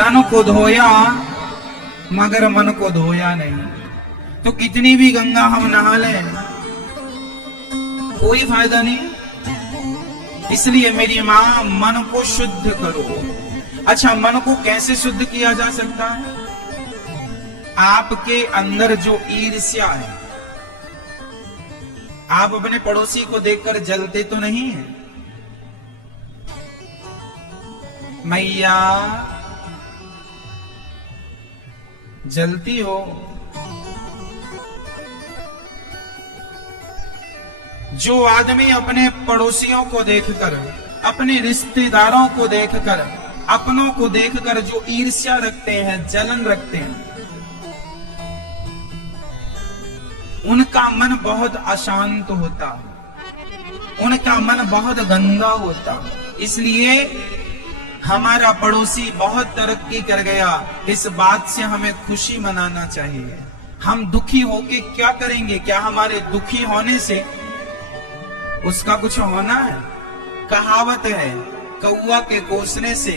तन को धोया मगर मन को धोया नहीं। तो कितनी भी गंगा हम नहा लें कोई फायदा नहीं। इसलिए मेरी मां, मन को शुद्ध करो। अच्छा, मन को कैसे शुद्ध किया जा सकता है? आपके अंदर जो ईर्ष्या है, आप अपने पड़ोसी को देखकर जलते तो नहीं है? मैया जलती हो? जो आदमी अपने पड़ोसियों को देखकर, अपने रिश्तेदारों को देखकर, अपनों को देखकर जो ईर्ष्या रखते हैं, जलन रखते हैं, उनका मन बहुत अशांत होता, उनका मन बहुत गंदा होता। इसलिए हमारा पड़ोसी बहुत तरक्की कर गया, इस बात से हमें खुशी मनाना चाहिए। हम दुखी होके क्या करेंगे? क्या हमारे दुखी होने से उसका कुछ होना है? कहावत है, कौवा के कोसने से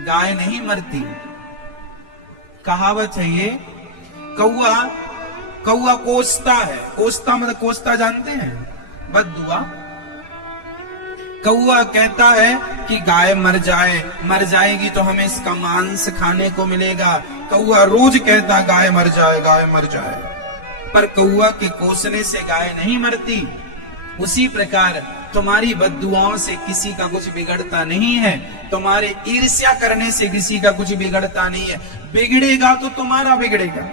गाय नहीं मरती। कहावत है ये। कौवा कोसता है। कोसता मतलब कोसता जानते हैं? बद्दुआ। कौवा कहता है कि गाय मर जाए, मर जाएगी तो हमें इसका मांस खाने को मिलेगा। कौवा रोज कहता गाय मर जाए, गाय मर जाए। पर कौवा के कोसने से गाय नहीं मरती। उसी प्रकार तुम्हारी बद्दुआओं से किसी का कुछ बिगड़ता नहीं है, तुम्हारे ईर्ष्या करने से किसी का कुछ बिगड़ता नहीं है। बिगड़ेगा तो तुम्हारा बिगड़ेगा।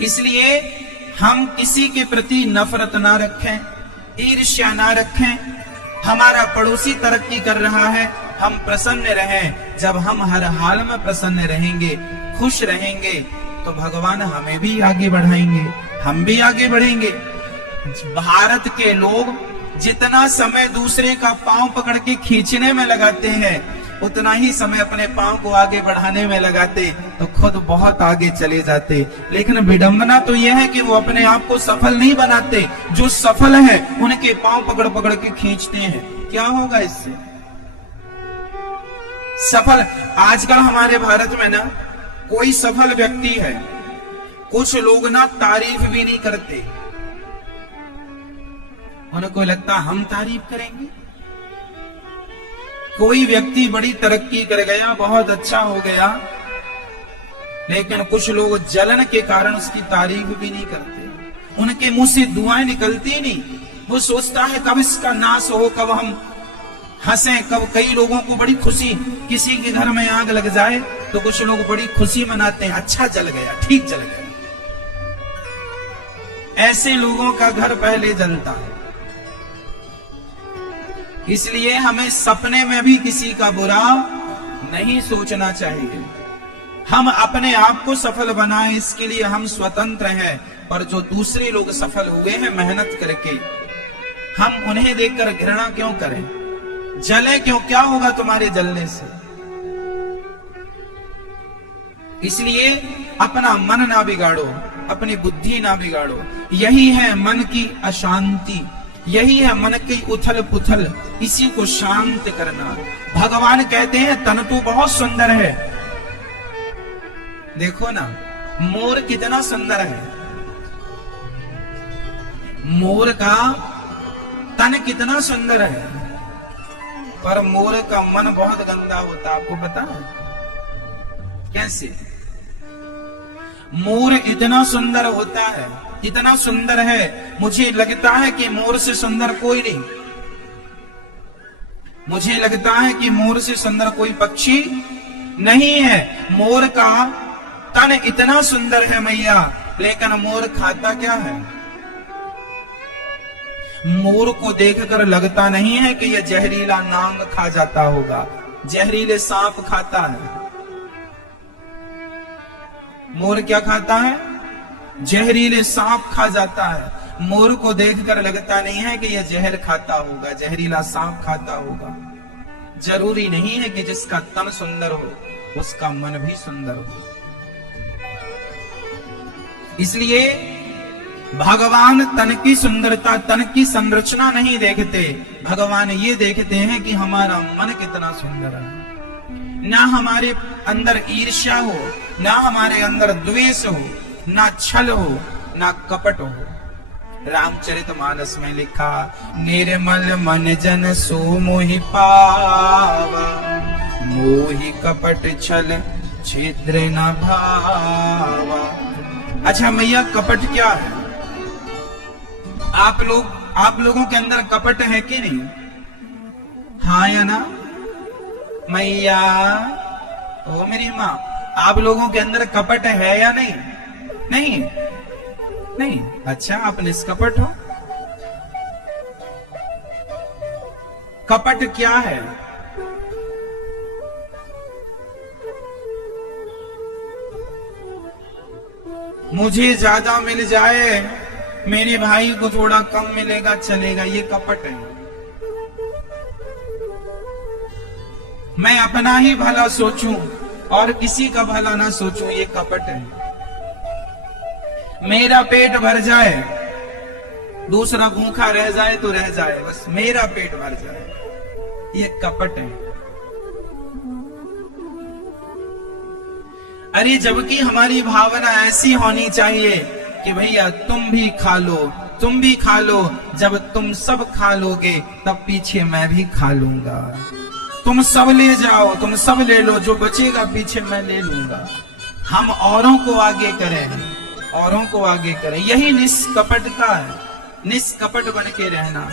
इसलिए हम किसी के प्रति नफरत ना रखें, ईर्ष्या ना रखें। हमारा पड़ोसी तरक्की कर रहा है, हम प्रसन्न रहें। जब हम हर हाल में प्रसन्न रहेंगे, खुश रहेंगे, तो भगवान हमें भी आगे बढ़ाएंगे, हम भी आगे बढ़ेंगे। भारत के लोग जितना समय दूसरे का पांव पकड़ के खींचने में लगाते हैं, उतना ही समय अपने पांव को आगे बढ़ाने में लगाते तो खुद बहुत आगे चले जाते। लेकिन विडंबना तो यह है कि वो अपने आप को सफल नहीं बनाते। जो सफल है उनके पांव पकड़ पकड़ के खींचते हैं। क्या होगा इससे? सफल आजकल हमारे भारत में ना, कोई सफल व्यक्ति है, कुछ लोग ना तारीफ भी नहीं करते। उनको लगता हम तारीफ करेंगे। कोई व्यक्ति बड़ी तरक्की कर गया, बहुत अच्छा हो गया, लेकिन कुछ लोग जलन के कारण उसकी तारीफ भी नहीं करते। उनके मुंह से दुआएं निकलती नहीं। वो सोचता है कब इसका नाश हो, कब हम हंसें, कब। कई लोगों को बड़ी खुशी, किसी के घर में आग लग जाए तो कुछ लोग बड़ी खुशी मनाते हैं, अच्छा जल गया, ठीक जल गया। ऐसे लोगों का घर पहले जलता है। इसलिए हमें सपने में भी किसी का बुरा नहीं सोचना चाहिए। हम अपने आप को सफल बनाएं, इसके लिए हम स्वतंत्र हैं। पर जो दूसरे लोग सफल हुए हैं मेहनत करके, हम उन्हें देखकर घृणा क्यों करें? जले क्यों? क्या होगा तुम्हारे जलने से? इसलिए अपना मन ना बिगाड़ो, अपनी बुद्धि ना बिगाड़ो। यही है मन की अशांति, यही है मन की उथल पुथल। इसी को शांत करना। भगवान कहते हैं तन तो बहुत सुंदर है। देखो ना, मोर कितना सुंदर है, मोर का तन कितना सुंदर है, पर मोर का मन बहुत गंदा होता है। आपको पता है कैसे? मोर इतना सुंदर होता है, इतना सुंदर है, मुझे लगता है कि मोर से सुंदर कोई नहीं। मुझे लगता है कि मोर से सुंदर कोई पक्षी नहीं है। मोर का तन इतना सुंदर है मैया, लेकिन मोर खाता क्या है? मोर को देखकर लगता नहीं है कि यह जहरीला नांग खा जाता होगा, जहरीले सांप खाता है। मोर क्या खाता है? जहरीले सांप खा जाता है। मोर को देखकर लगता नहीं है कि यह जहर खाता होगा, जहरीला सांप खाता होगा। जरूरी नहीं है कि जिसका तन सुंदर हो उसका मन भी सुंदर हो। इसलिए भगवान तन की सुंदरता, तन की संरचना नहीं देखते। भगवान ये देखते हैं कि हमारा मन कितना सुंदर है। ना हमारे अंदर ईर्ष्या हो, ना हमारे अंदर द्वेष हो, ना छल हो, ना कपट हो। रामचरितमानस में लिखा, निर्मल मन जन सो मोहि पावा, मोहि कपट छल छिद्र न भावा। अच्छा मैया, कपट क्या है? आप लोगों के अंदर कपट है कि नहीं? हाँ या ना? मैया, ओ मेरी माँ, आप लोगों के अंदर कपट है या नहीं? नहीं, नहीं। अच्छा, आप निष्कपट हो। कपट क्या है? मुझे ज्यादा मिल जाए, मेरे भाई को थोड़ा कम मिलेगा, चलेगा, ये कपट है। मैं अपना ही भला सोचूं और किसी का भला ना सोचूं, ये कपट है। मेरा पेट भर जाए, दूसरा भूखा रह जाए तो रह जाए, बस मेरा पेट भर जाए, ये कपट है। अरे जबकि हमारी भावना ऐसी होनी चाहिए कि भैया तुम भी खा लो, तुम भी खा लो, जब तुम सब खा लोगे तब पीछे मैं भी खा लूंगा। तुम सब ले जाओ, तुम सब ले लो, जो बचेगा पीछे मैं ले लूंगा। हम औरों को आगे करें, औरों को आगे करें, यही निष्कपटता है, निष्कपट बन के रहना।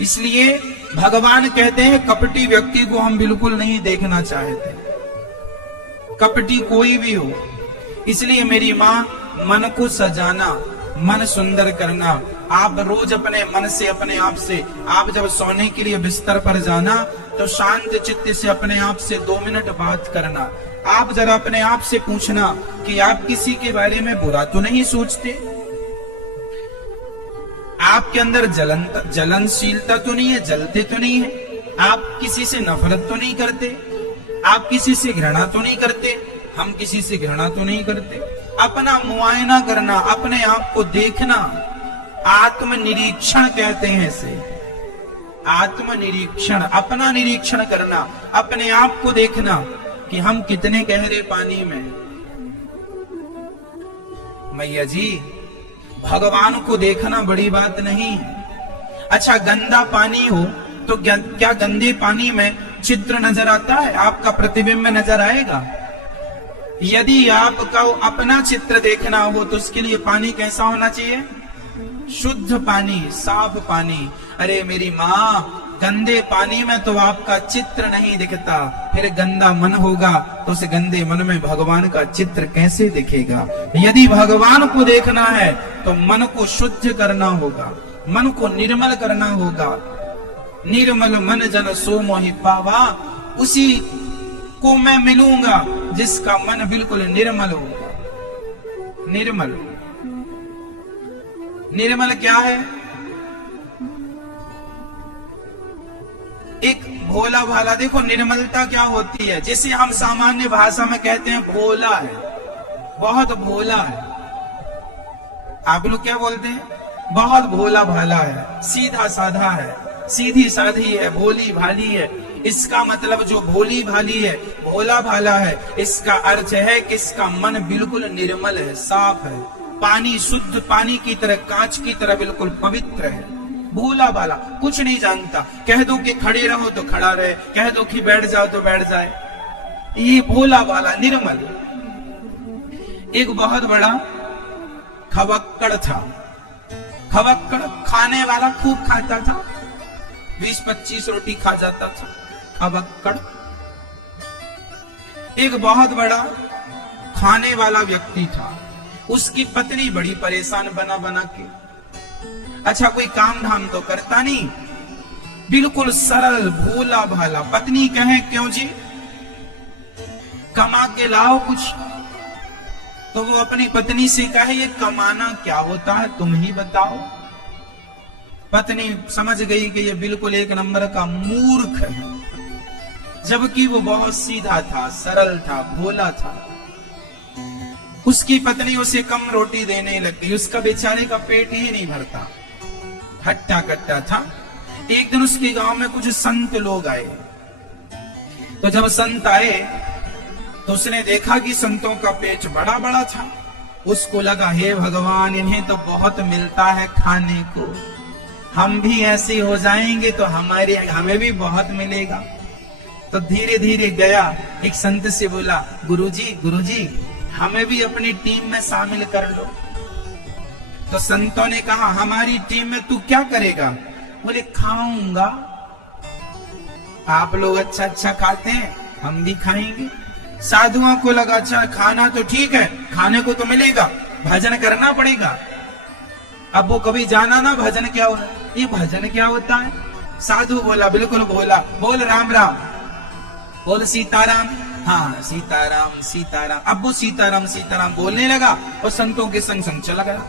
इसलिए भगवान कहते हैं कपटी व्यक्ति को हम बिल्कुल नहीं देखना चाहते, कपटी कोई भी हो। इसलिए मेरी माँ, मन को सजाना, मन सुंदर करना। आप रोज अपने मन से, अपने आप से, आप जब सोने के लिए बिस्तर पर जाना तो शांत चित्त से अपने आप से 2 मिनट बात करना। आप जरा अपने आप से पूछना कि आप किसी के बारे में बुरा तो नहीं सोचते, आपके अंदर जलनशीलता तो नहीं है, जलते तो नहीं है, आप किसी से नफरत तो नहीं करते, आप किसी से घृणा तो नहीं करते, हम किसी से घृणा तो नहीं करते। अपना मुआयना करना, अपने आप को देखना, आत्मनिरीक्षण कहते हैं इसे, आत्मनिरीक्षण, अपना निरीक्षण करना, अपने आप को देखना कि हम कितने गहरे पानी में। मैया जी, भगवान को देखना बड़ी बात नहीं है। अच्छा, गंदा पानी हो तो क्या गंदे पानी में चित्र नजर आता है? आपका प्रतिबिंब नजर आएगा? यदि आपका अपना चित्र देखना हो तो उसके लिए पानी कैसा होना चाहिए? शुद्ध पानी, साफ पानी। अरे मेरी माँ, गंदे पानी में तो आपका चित्र नहीं दिखता, फिर गंदा मन होगा तो उस गंदे मन में भगवान का चित्र कैसे दिखेगा? यदि भगवान को देखना है तो मन को शुद्ध करना होगा, मन को निर्मल करना होगा। निर्मल मन जन सो मोहि पावा, उसी को मैं मिलूंगा जिसका मन बिल्कुल निर्मल होगा। निर्मल, निर्मल क्या है? एक भोला भाला। देखो निर्मलता क्या होती है, जिसे हम सामान्य भाषा में कहते हैं भोला है, बहुत भोला है। आप लोग क्या बोलते हैं? बहुत भोला भाला है, सीधा साधा है, सीधी साधी है, भोली भाली है। इसका मतलब जो भोली भाली है, भोला भाला है, इसका अर्थ है कि इसका मन बिल्कुल निर्मल है, साफ है, पानी शुद्ध पानी की तरह, कांच की तरह बिल्कुल पवित्र है। भोला भाला, कुछ नहीं जानता। कह दो कि खड़े रहो तो खड़ा रहे, कह दो कि बैठ जाओ तो बैठ जाए। ये भोला भाला, निर्मल। एक बहुत बड़ा खवक्कड़ था। खवक्कड़ खाने वाला, खूब खाता था, 20-25 रोटी खा जाता था खवक्कड़। एक बहुत बड़ा खाने वाला व्यक्ति था, उसकी पत्नी बड़ी परेशान बना बना के। अच्छा, कोई काम धाम तो करता नहीं, बिल्कुल सरल भोला भाला। पत्नी कहे क्यों जी, कमा के लाओ कुछ, तो वो अपनी पत्नी से कहे ये कमाना क्या होता है, तुम ही बताओ। पत्नी समझ गई कि ये बिल्कुल एक नंबर का मूर्ख है, जबकि वो बहुत सीधा था, सरल था, भोला था। उसकी पत्नी उसे कम रोटी देने लग गई, उसका बेचारे का पेट ही नहीं भरता, हट्टा कट्टा था। एक दिन उसके गांव में कुछ संत लोग आए, तो जब संत आए तो उसने देखा कि संतों का पेट बड़ा बड़ा था। उसको लगा हे भगवान, इन्हें तो बहुत मिलता है खाने को, हम भी ऐसे हो जाएंगे तो हमें भी बहुत मिलेगा। तो धीरे धीरे गया, एक संत से बोला, गुरुजी हमें भी अपनी टीम में शामिल कर लो। तो संतों ने कहा, हमारी टीम में तू क्या करेगा? बोले, खाऊंगा। आप लोग अच्छा अच्छा खाते हैं, हम भी खाएंगे। साधुओं को लगा, अच्छा खाना तो ठीक है, खाने को तो मिलेगा, भजन करना पड़ेगा। अब वो कभी जाना ना भजन क्या हो रहा है, ये भजन क्या होता है। साधु बोला, बिल्कुल बोला, बोल राम राम, बोल सीताराम, हाँ सीताराम सीताराम। अब वो सीताराम सीताराम बोलने लगा और संतों के संग संग चला गया।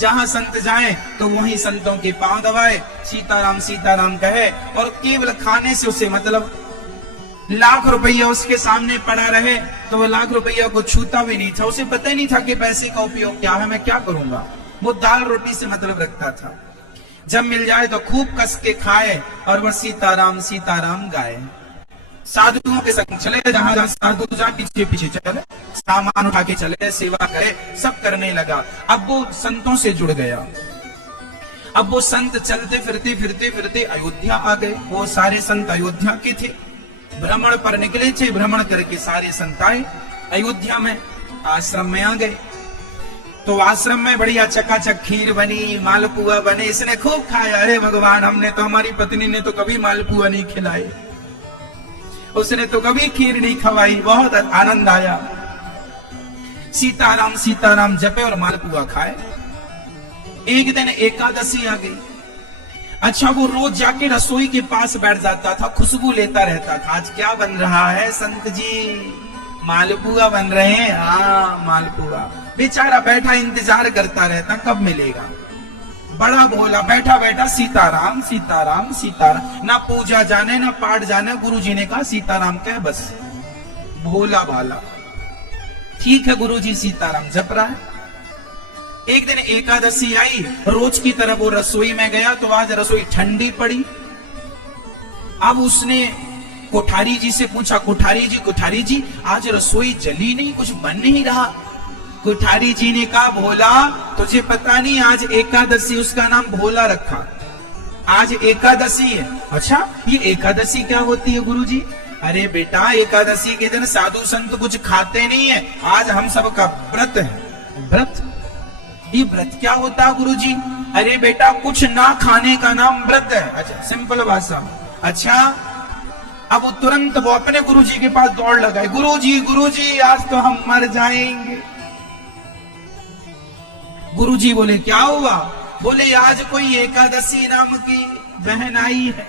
जहां संत जाए तो वहीं संतों के पांव दबाए, सीताराम सीताराम कहे, और केवल खाने से उसे मतलब लाख रुपया उसके सामने पड़ा रहे तो वो लाख रुपया को छूता भी नहीं था। उसे पता ही नहीं था कि पैसे का उपयोग क्या है, मैं क्या करूंगा। वो दाल रोटी से मतलब रखता था, जब मिल जाए तो खूब कस के खाए और वह सीताराम सीताराम गाए। साधुओं के संग चले, जहां जहां साधु जा पीछे पीछे चले, सामान उठा के चले, सेवा करे, सब करने लगा। अब वो संतों से जुड़ गया। अब वो संत चलते फिरते फिरते फिरते अयोध्या आ गए। वो सारे संत अयोध्या के थे, भ्रमण पर निकले थे। भ्रमण करके सारे संत आए अयोध्या में, आश्रम में आ गए। तो आश्रम में बढ़िया चकाचक खीर बनी, मालपुआ बने, इसने खूब खाया। अरे भगवान, हमने तो, हमारी पत्नी ने तो कभी मालपुआ नहीं खिलाई, उसने तो कभी खीर नहीं खवाई, बहुत आनंद आया। सीताराम सीताराम जपे और मालपुआ खाए। एक दिन एकादशी आ गई। अच्छा, वो रोज जाके रसोई के पास बैठ जाता था, खुशबू लेता रहता था। आज क्या बन रहा है संत जी? मालपुआ बन रहे हैं। हाँ मालपुआ। बेचारा बैठा इंतजार करता रहता, कब मिलेगा। बड़ा भोला बैठा बैठा सीताराम सीताराम सीताराम, ना पूजा जाने ना पाठ जाने। गुरुजी ने कहा सीताराम कह बस। भोला भाला, ठीक है गुरुजी सीताराम जप रहा है। एक दिन एकादशी आई, रोज की तरह वो रसोई में गया तो आज रसोई ठंडी पड़ी। अब उसने कोठारी जी से पूछा, कोठारी जी आज रसोई जली नहीं, कुछ बन नहीं रहा। कोठारी जी ने कहा, भोला तुझे पता नहीं, आज एकादशी, उसका नाम भोला रखा, आज एकादशी है। अच्छा, ये एकादशी क्या होती है गुरुजी? अरे बेटा, एकादशी के दिन साधु संत कुछ खाते नहीं है, आज हम सब का व्रत है। व्रत? ये व्रत क्या होता है गुरुजी? अरे बेटा, कुछ ना खाने का नाम व्रत है। अच्छा, सिंपल भाषा। अच्छा, अब वो तुरंत वो अपने गुरुजी के पास दौड़ लगाए, गुरुजी आज तो हम मर जाएंगे। गुरुजी बोले, क्या हुआ? बोले, आज कोई एकादशी नाम की बहन आई है,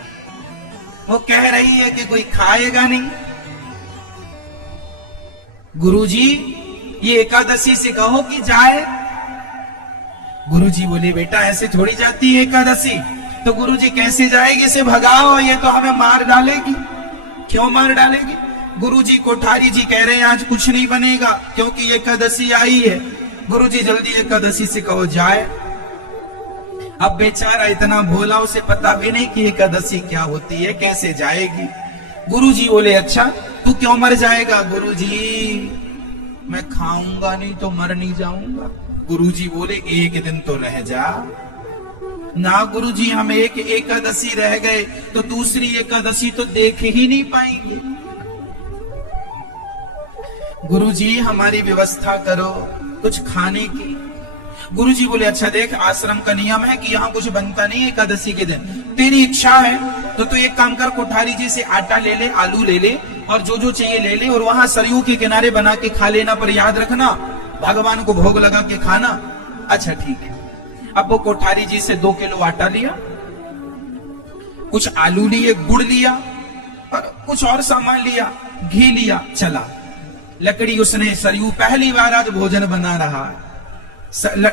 वो कह रही है कि कोई खाएगा नहीं। गुरुजी, ये एकादशी से कहो कि जाए। गुरुजी बोले, बेटा ऐसे थोड़ी जाती है एकादशी। तो गुरुजी, कैसे जाएगी? इसे भगाओ, ये तो हमें मार डालेगी। क्यों मार डालेगी? गुरुजी, कोठारी जी कह रहे हैं आज कुछ नहीं बनेगा क्योंकि एकादशी आई है। गुरुजी, जल्दी एकादशी से कहो जाए। अब बेचारा इतना भोला, उसे पता भी नहीं कि एकादशी क्या होती है, कैसे जाएगी। गुरुजी बोले, अच्छा तू क्यों मर जाएगा? गुरुजी, मैं खाऊंगा नहीं तो मर नहीं जाऊंगा। गुरुजी बोले, एक दिन तो रह जा ना। गुरुजी, हम एक एकादशी रह गए तो दूसरी एकादशी तो देख ही नहीं पाएंगे। गुरुजी, हमारी व्यवस्था करो कुछ खाने की। गुरुजी बोले, अच्छा देख, आश्रम का नियम है कि यहाँ कुछ बनता नहीं एकादशी के दिन, तेरी इच्छा है तो तू एक काम कर, कोठारी जी से आटा ले ले, आलू ले ले और जो चाहिए ले ले, और वहां सरयू के किनारे बना के खा लेना, पर याद रखना भगवान को भोग लगा के खाना। अच्छा ठीक है। अब वो कोठारी जी से 2 किलो आटा लिया, कुछ आलू लिए, गुड़ लिया और कुछ और सामान लिया, घी लिया, चला। लकड़ी उसने, सरयू पहली बार आज भोजन बना रहा है,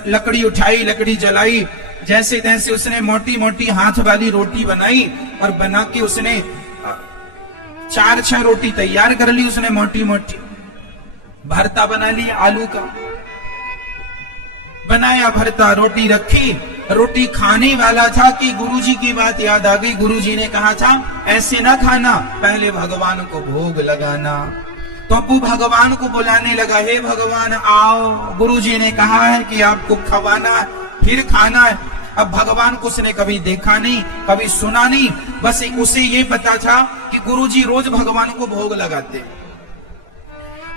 लकड़ी उठाई, लकड़ी जलाई, जैसे तैसे उसने मोटी मोटी हाथ वाली रोटी बनाई और बना के उसने 4-6 रोटी तैयार कर ली। उसने मोटी मोटी भरता बना लिया आलू का, बनाया भरता, रोटी रखी, रोटी खाने वाला था कि गुरुजी की बात याद आ गई। गुरुजी ने कहा था ऐसे ना खाना, पहले भगवान को भोग लगाना। तो अप्पू भगवान को बुलाने लगा, हे भगवान आओ। गुरुजी ने कहा है कि आपको खवाना है, फिर खाना है। अब भगवान को उसने कभी देखा नहीं, कभी सुना नहीं, बस उसे ये पता था कि गुरुजी रोज भगवान को भोग लगाते।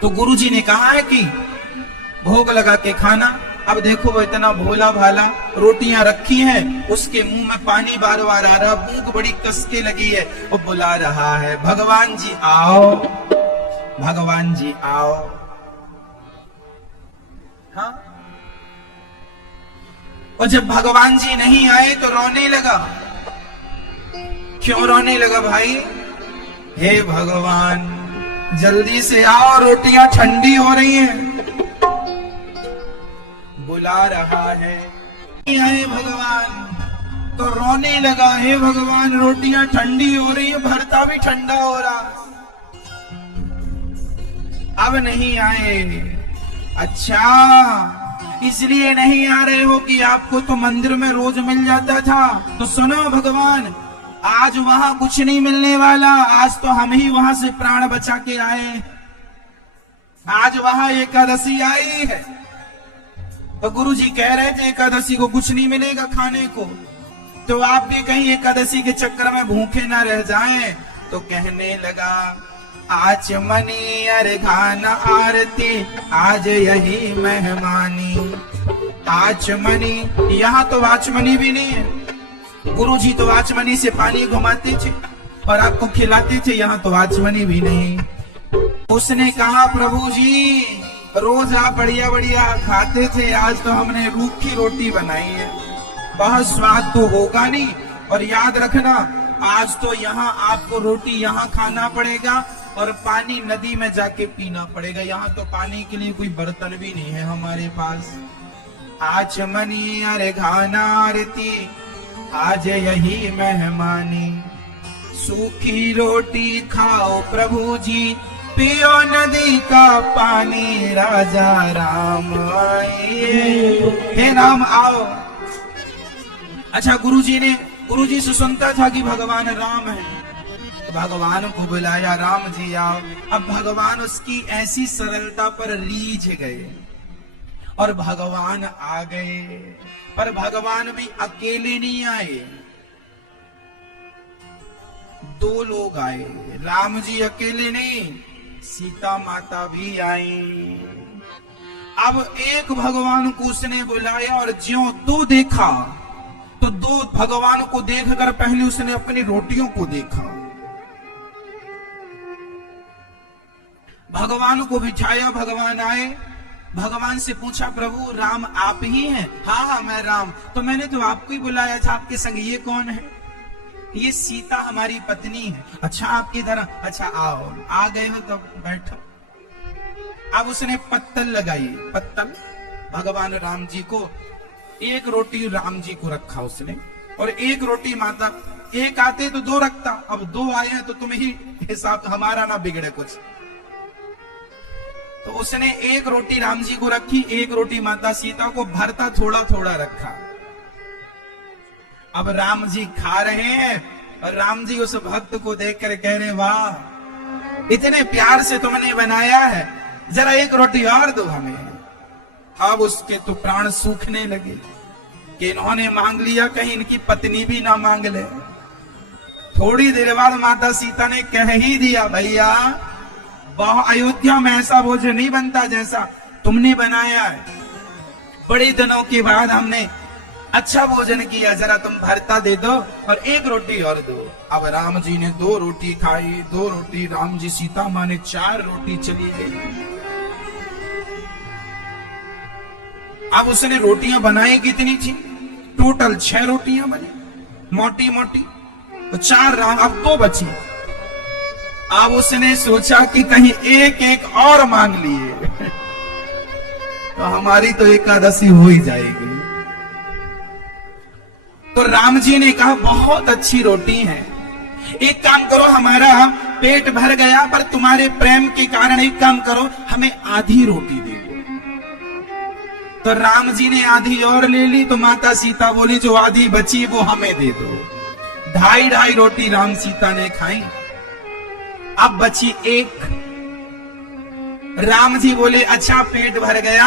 तो गुरुजी ने कहा है कि भोग लगा के खाना। अब देखो वो इतना भोला भाला, रोटियां रखी हैं, उसके मुंह में पानी बार बार आ रहा, भूख बड़ी कस के लगी है, वो बुला रहा है भगवान जी आओ, भगवान जी आओ। हाँ, और जब भगवान जी नहीं आए तो रोने लगा। क्यों रोने लगा भाई? हे भगवान जल्दी से आओ, रोटियां ठंडी हो रही हैं। बुला रहा है, नहीं आए भगवान तो रोने लगा, हे भगवान रोटियां ठंडी हो रही है, भरता भी ठंडा हो रहा, अब नहीं आए। अच्छा इसलिए नहीं आ रहे हो कि आपको तो मंदिर में रोज मिल जाता था। तो सुनो भगवान, आज वहां कुछ नहीं मिलने वाला, आज तो हम ही वहां से प्राण बचा के आए। आज वहां एकादशी आई है। तो गुरुजी कह रहे थे एकादशी को कुछ नहीं मिलेगा खाने को, तो आप भी कहीं एकादशी के चक्कर में भूखे ना रह जाएं। तो कहने लगा आचमनी अर्घान आरती, आज यही मेहमानी। आचमनी, यहाँ तो आचमनी भी नहीं है। गुरुजी तो आचमनी से पानी घुमाते थे और आपको खिलाते थे, यहाँ तो आचमनी भी नहीं। उसने कहा प्रभु जी रोज आप बढ़िया बढ़िया खाते थे, आज तो हमने रूखी रोटी बनाई है, बहुत स्वाद तो होगा नहीं। और याद रखना आज तो यहाँ आपको रोटी यहाँ खाना पड़ेगा और पानी नदी में जाके पीना पड़ेगा, यहाँ तो पानी के लिए कोई बर्तन भी नहीं है हमारे पास। आचमनी अर्घान आरती, आज यही मेहमानी। सूखी रोटी खाओ प्रभु जी, पियो नदी का पानी, राजा राम आइए, हे राम आओ। अच्छा गुरुजी से सुनता था कि भगवान राम है, तो भगवान को बुलाया, राम जी आओ। अब भगवान उसकी ऐसी सरलता पर रीझ गए और भगवान आ गए। पर भगवान भी अकेले नहीं आए, दो लोग आए। राम जी अकेले नहीं, सीता माता भी आई। अब एक भगवान को उसने बुलाया और ज्यों दो देखा तो दो भगवान को देखकर पहले उसने अपनी रोटियों को देखा। भगवान को बिठाया, भगवान आए, भगवान से पूछा प्रभु राम आप ही हैं? हाँ हाँ मैं राम। तो मैंने तो आपको ही बुलाया था, आपके संग ये कौन है? ये सीता हमारी पत्नी है। अच्छा आपकी तरह, अच्छा आओ, आ गए हो तो बैठो। अब उसने पत्तल लगाई, पत्तल भगवान राम जी को, एक रोटी राम जी को रखा उसने और एक रोटी माता। एक आते तो दो रखता, अब दो आए हैं तो तुम ही हिसाब, हमारा ना बिगड़े कुछ। तो उसने एक रोटी राम जी को रखी, एक रोटी माता सीता को, भरता थोड़ा थोड़ा रखा। अब राम जी खा रहे हैं और राम जी उस भक्त को देखकर कह रहे वाह इतने प्यार से तुमने बनाया है, जरा एक रोटी और दो हमें। अब उसके तो प्राण सूखने लगे कि इन्होंने मांग लिया, कहीं इनकी पत्नी भी ना मांग ले। थोड़ी देर बाद माता सीता ने कह ही दिया भैया अयोध्या में ऐसा भोजन नहीं बनता जैसा तुमने बनाया है, बड़े दिनों के बाद हमने अच्छा भोजन किया, जरा तुम भरता दे दो और एक रोटी और दो। अब राम जी ने दो रोटी खाई, दो रोटी राम जी, सीता माँ ने चार रोटी चली गई। अब उसने रोटियां बनाई कितनी थी? टोटल 6 रोटियां बनी, मोटी मोटी, तो 4 राम, अब 2 बची। अब उसने सोचा कि कहीं एक एक और मांग लिए तो हमारी तो एकादशी हो ही जाएगी। तो राम जी ने कहा बहुत अच्छी रोटी है, एक काम करो, हमारा पेट भर गया पर तुम्हारे प्रेम के कारण एक काम करो, हमें आधी रोटी दे दो। तो राम जी ने आधी और ले ली, तो माता सीता बोली जो आधी बची वो हमें दे दो। 2.5 रोटी राम सीता ने खाई, अब बची 1। राम जी बोले अच्छा पेट भर गया,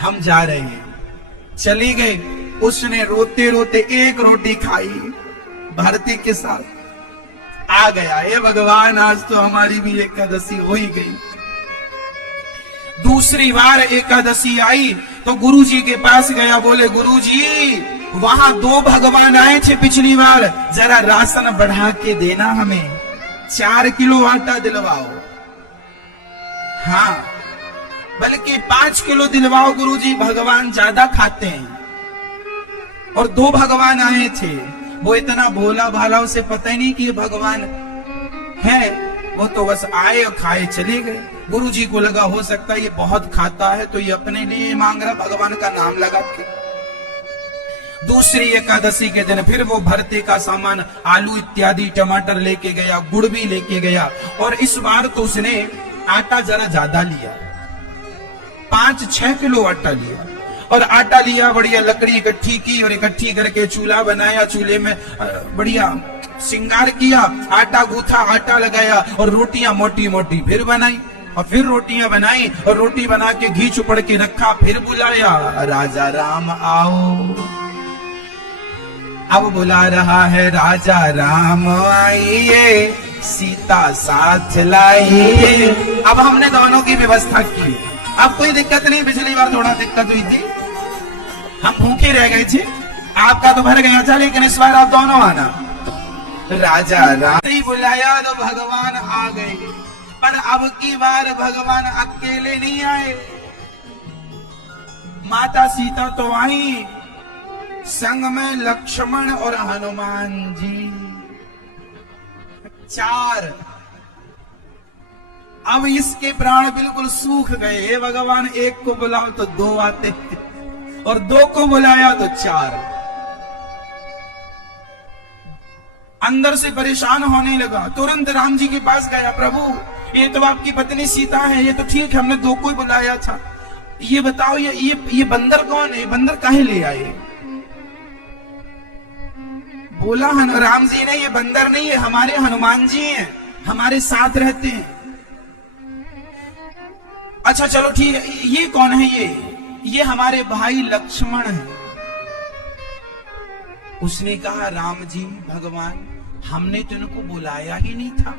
हम जा रहे हैं। चली गई, उसने रोते रोते 1 रोटी खाई, भारती के साथ आ गया, हे भगवान आज तो हमारी भी एकादशी हो ही गई। दूसरी बार एकादशी आई तो गुरुजी के पास गया, बोले गुरुजी वहां 2 भगवान आए थे पिछली बार, जरा राशन बढ़ा के देना, हमें 4 किलो आटा दिलवाओ। हाँ बल्कि 5 किलो दिलवाओ गुरुजी, भगवान ज्यादा खाते हैं। और 2 भगवान आए थे, वो इतना भोला भाला, उसे पता ही नहीं कि ये भगवान है, वो तो बस आए और खाए चले गए। गुरुजी को लगा हो सकता है ये बहुत खाता है तो ये अपने लिए मांग रहा, भगवान का नाम लगा के। दूसरी एकादशी के दिन फिर वो भरते का सामान, आलू इत्यादि, टमाटर लेके गया, गुड़ भी लेके गया, और इस बार तो उसने आटा जरा ज्यादा लिया, 5-6 किलो आटा लिया। और आटा लिया, बढ़िया लकड़ी इकट्ठी की और इकट्ठी करके चूल्हा बनाया, चूल्हे में बढ़िया श्रृंगार किया, आटा गूथा, आटा लगाया और रोटियां मोटी मोटी फिर बनाई, और फिर रोटियां बनाई और रोटी बना के घी चुपड़ के रखा, फिर बुलाया राजा राम आओ। अब बुला रहा है राजा राम आइए, सीता साथ लाइए। अब हमने दोनों की व्यवस्था की, अब कोई दिक्कत नहीं। पिछली बार थोड़ा दिक्कत हुई थी, हम भूखे रह गए थे, आपका तो भर गया था, लेकिन इस बार आप दोनों आना। राजा राम ही बुलाया तो भगवान आ गए, पर अब की बार भगवान अकेले नहीं आए, माता सीता तो आई, संग में लक्ष्मण और हनुमान जी 4। अब इसके प्राण बिल्कुल सूख गए, हे भगवान 1 को बुलाओ तो 2 आते, और 2 को बुलाया तो 4। अंदर से परेशान होने लगा, तुरंत राम जी के पास गया, प्रभु ये तो आपकी पत्नी सीता है, ये तो ठीक है, हमने 2 को ही बुलाया था, ये बताओ ये बंदर कौन है, बंदर काहे ले आए? बोला राम जी ने ये बंदर नहीं है, हमारे हनुमान जी हैं, हमारे साथ रहते हैं। अच्छा चलो ठीक है, ये कौन है? ये हमारे भाई लक्ष्मण है। उसने कहा राम जी भगवान हमने तो इनको बुलाया ही नहीं था।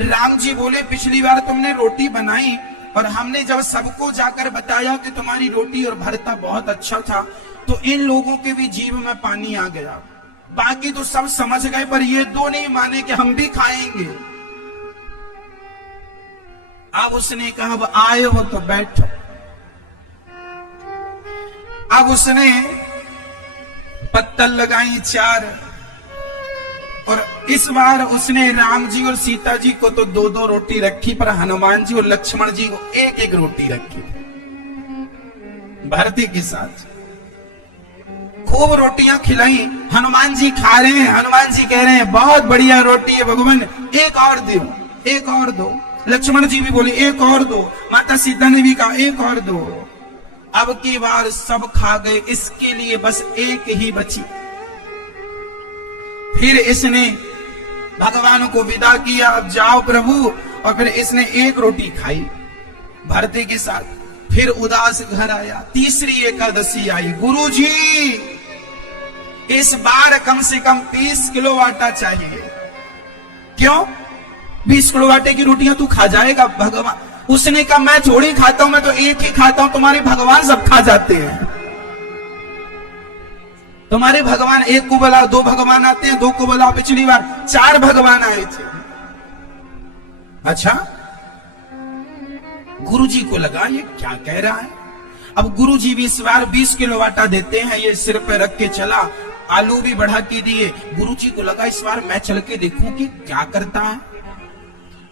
राम जी बोले पिछली बार तुमने रोटी बनाई और हमने जब सबको जाकर बताया कि तुम्हारी रोटी और भरता बहुत अच्छा था, तो इन लोगों के भी जीभ में पानी आ गया, बाकी तो सब समझ गए, पर ये 2 नहीं माने कि हम भी खाएंगे। अब उसने कहा अब आए हो तो बैठो। अब उसने पत्तल लगाई 4, और इस बार उसने राम जी और सीता जी को तो 2-2 रोटी रखी, पर हनुमान जी और लक्ष्मण जी को 1-1 रोटी रखी। भारती के साथ खूब रोटियां खिलाई, हनुमान जी खा रहे हैं, हनुमान जी कह रहे हैं बहुत बढ़िया रोटी है भगवान, 1 और दो, 1 और दो। लक्ष्मण जी भी बोले 1 और दो, माता सीता ने भी कहा 1 और दो। अब की बार सब खा गए, इसके लिए बस 1 ही बची। फिर इसने भगवान को विदा किया, अब जाओ प्रभु, और फिर इसने 1 रोटी खाई भारती के साथ, फिर उदास घर आया। तीसरी एकादशी आई, गुरुजी इस बार कम से कम 30 किलो आटा चाहिए। क्यों? 20 किलो आटे की रोटियां तू खा जाएगा भगवान? उसने कहा मैं थोड़ी खाता हूं, मैं तो 1 ही खाता हूं, तुम्हारे भगवान सब खा जाते हैं। तुम्हारे भगवान 1 को बुलाओ, 2 भगवान आते हैं, 2 को बुलाओ। पिछली बार 4 भगवान आए थे। अच्छा, गुरुजी को लगा ये क्या कह रहा है। अब गुरुजी भी इस बार 20 किलो आटा देते हैं, ये सिर पे रख के चला, आलू भी बढ़ा के दिए। गुरुजी को लगा इस बार मैं चल के देखूं कि क्या करता है।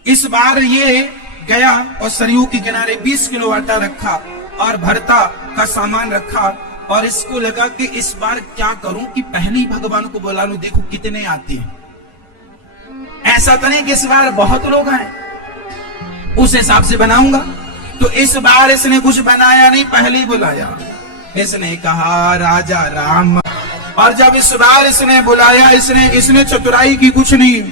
इस बार ये गया और सरयू के किनारे 20 किलो आटा रखा और भरता का सामान रखा, और इसको लगा कि इस बार क्या करूं कि पहले भगवान को बुला लूं, देखो कितने आते हैं। ऐसा तो नहीं कि इस बार बहुत लोग आए, उस हिसाब से बनाऊंगा। तो इस बार इसने कुछ बनाया नहीं, पहले बुलाया। इसने कहा राजा राम, और जब इस बार इसने बुलाया, इसने चतुराई की कुछ नहीं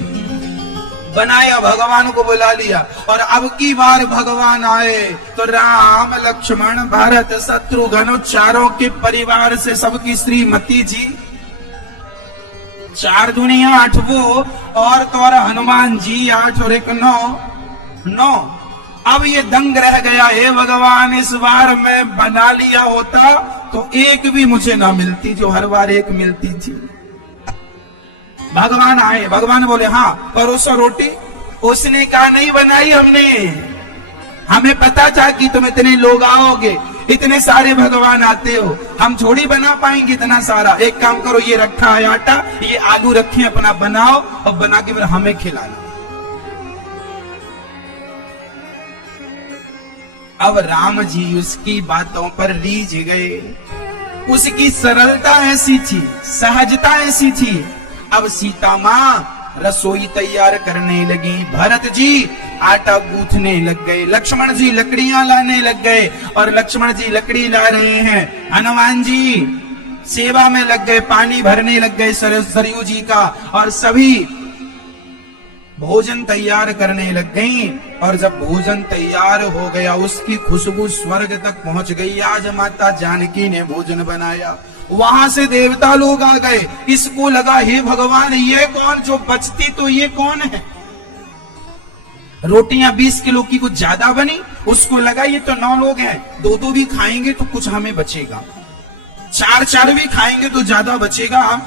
बनाया, भगवान को बुला लिया। और अब की बार भगवान आए तो राम लक्ष्मण भरत शत्रुघ्न चारों के परिवार से सबकी श्रीमती जी, 4 दुनिया 8 वो, और तो और हनुमान जी 8 और 1 9। अब ये दंग रह गया, हे भगवान इस बार मैं बना लिया होता तो एक भी मुझे ना मिलती जो हर बार एक मिलती थी। भगवान आए, भगवान बोले हाँ परोसो रोटी। उसने कहा नहीं बनाई हमने, हमें पता था कि तुम इतने लोग आओगे, इतने सारे भगवान आते हो, हम थोड़ी बना पाएंगे इतना सारा। एक काम करो, ये रखा है आटा, ये आलू रखे अपना बनाओ और बना के फिर हमें खिलाना। अब राम जी उसकी बातों पर रीझ गए, उसकी सरलता ऐसी थी, सहजता ऐसी थी। अब सीता माँ रसोई तैयार करने लगी, भरत जी आटा गूंथने लग गए, लक्ष्मण जी लकड़ियां लाने लग गए और लक्ष्मण जी लकड़ी ला रहे हैं, हनुमान जी सेवा में लग गए, पानी भरने लग गए सरयू जी का, और सभी भोजन तैयार करने लग गई। और जब भोजन तैयार हो गया, उसकी खुशबू स्वर्ग तक पहुंच गई। आज माता जानकी ने भोजन बनाया, वहां से देवता लोग आ गए। इसको लगा हे भगवान ये कौन, जो बचती तो ये कौन है। रोटियां 20 किलो की कुछ ज्यादा बनी, उसको लगा ये तो 9 लोग हैं, 2-2 भी खाएंगे तो कुछ हमें बचेगा, 4-4 भी खाएंगे तो ज्यादा बचेगा।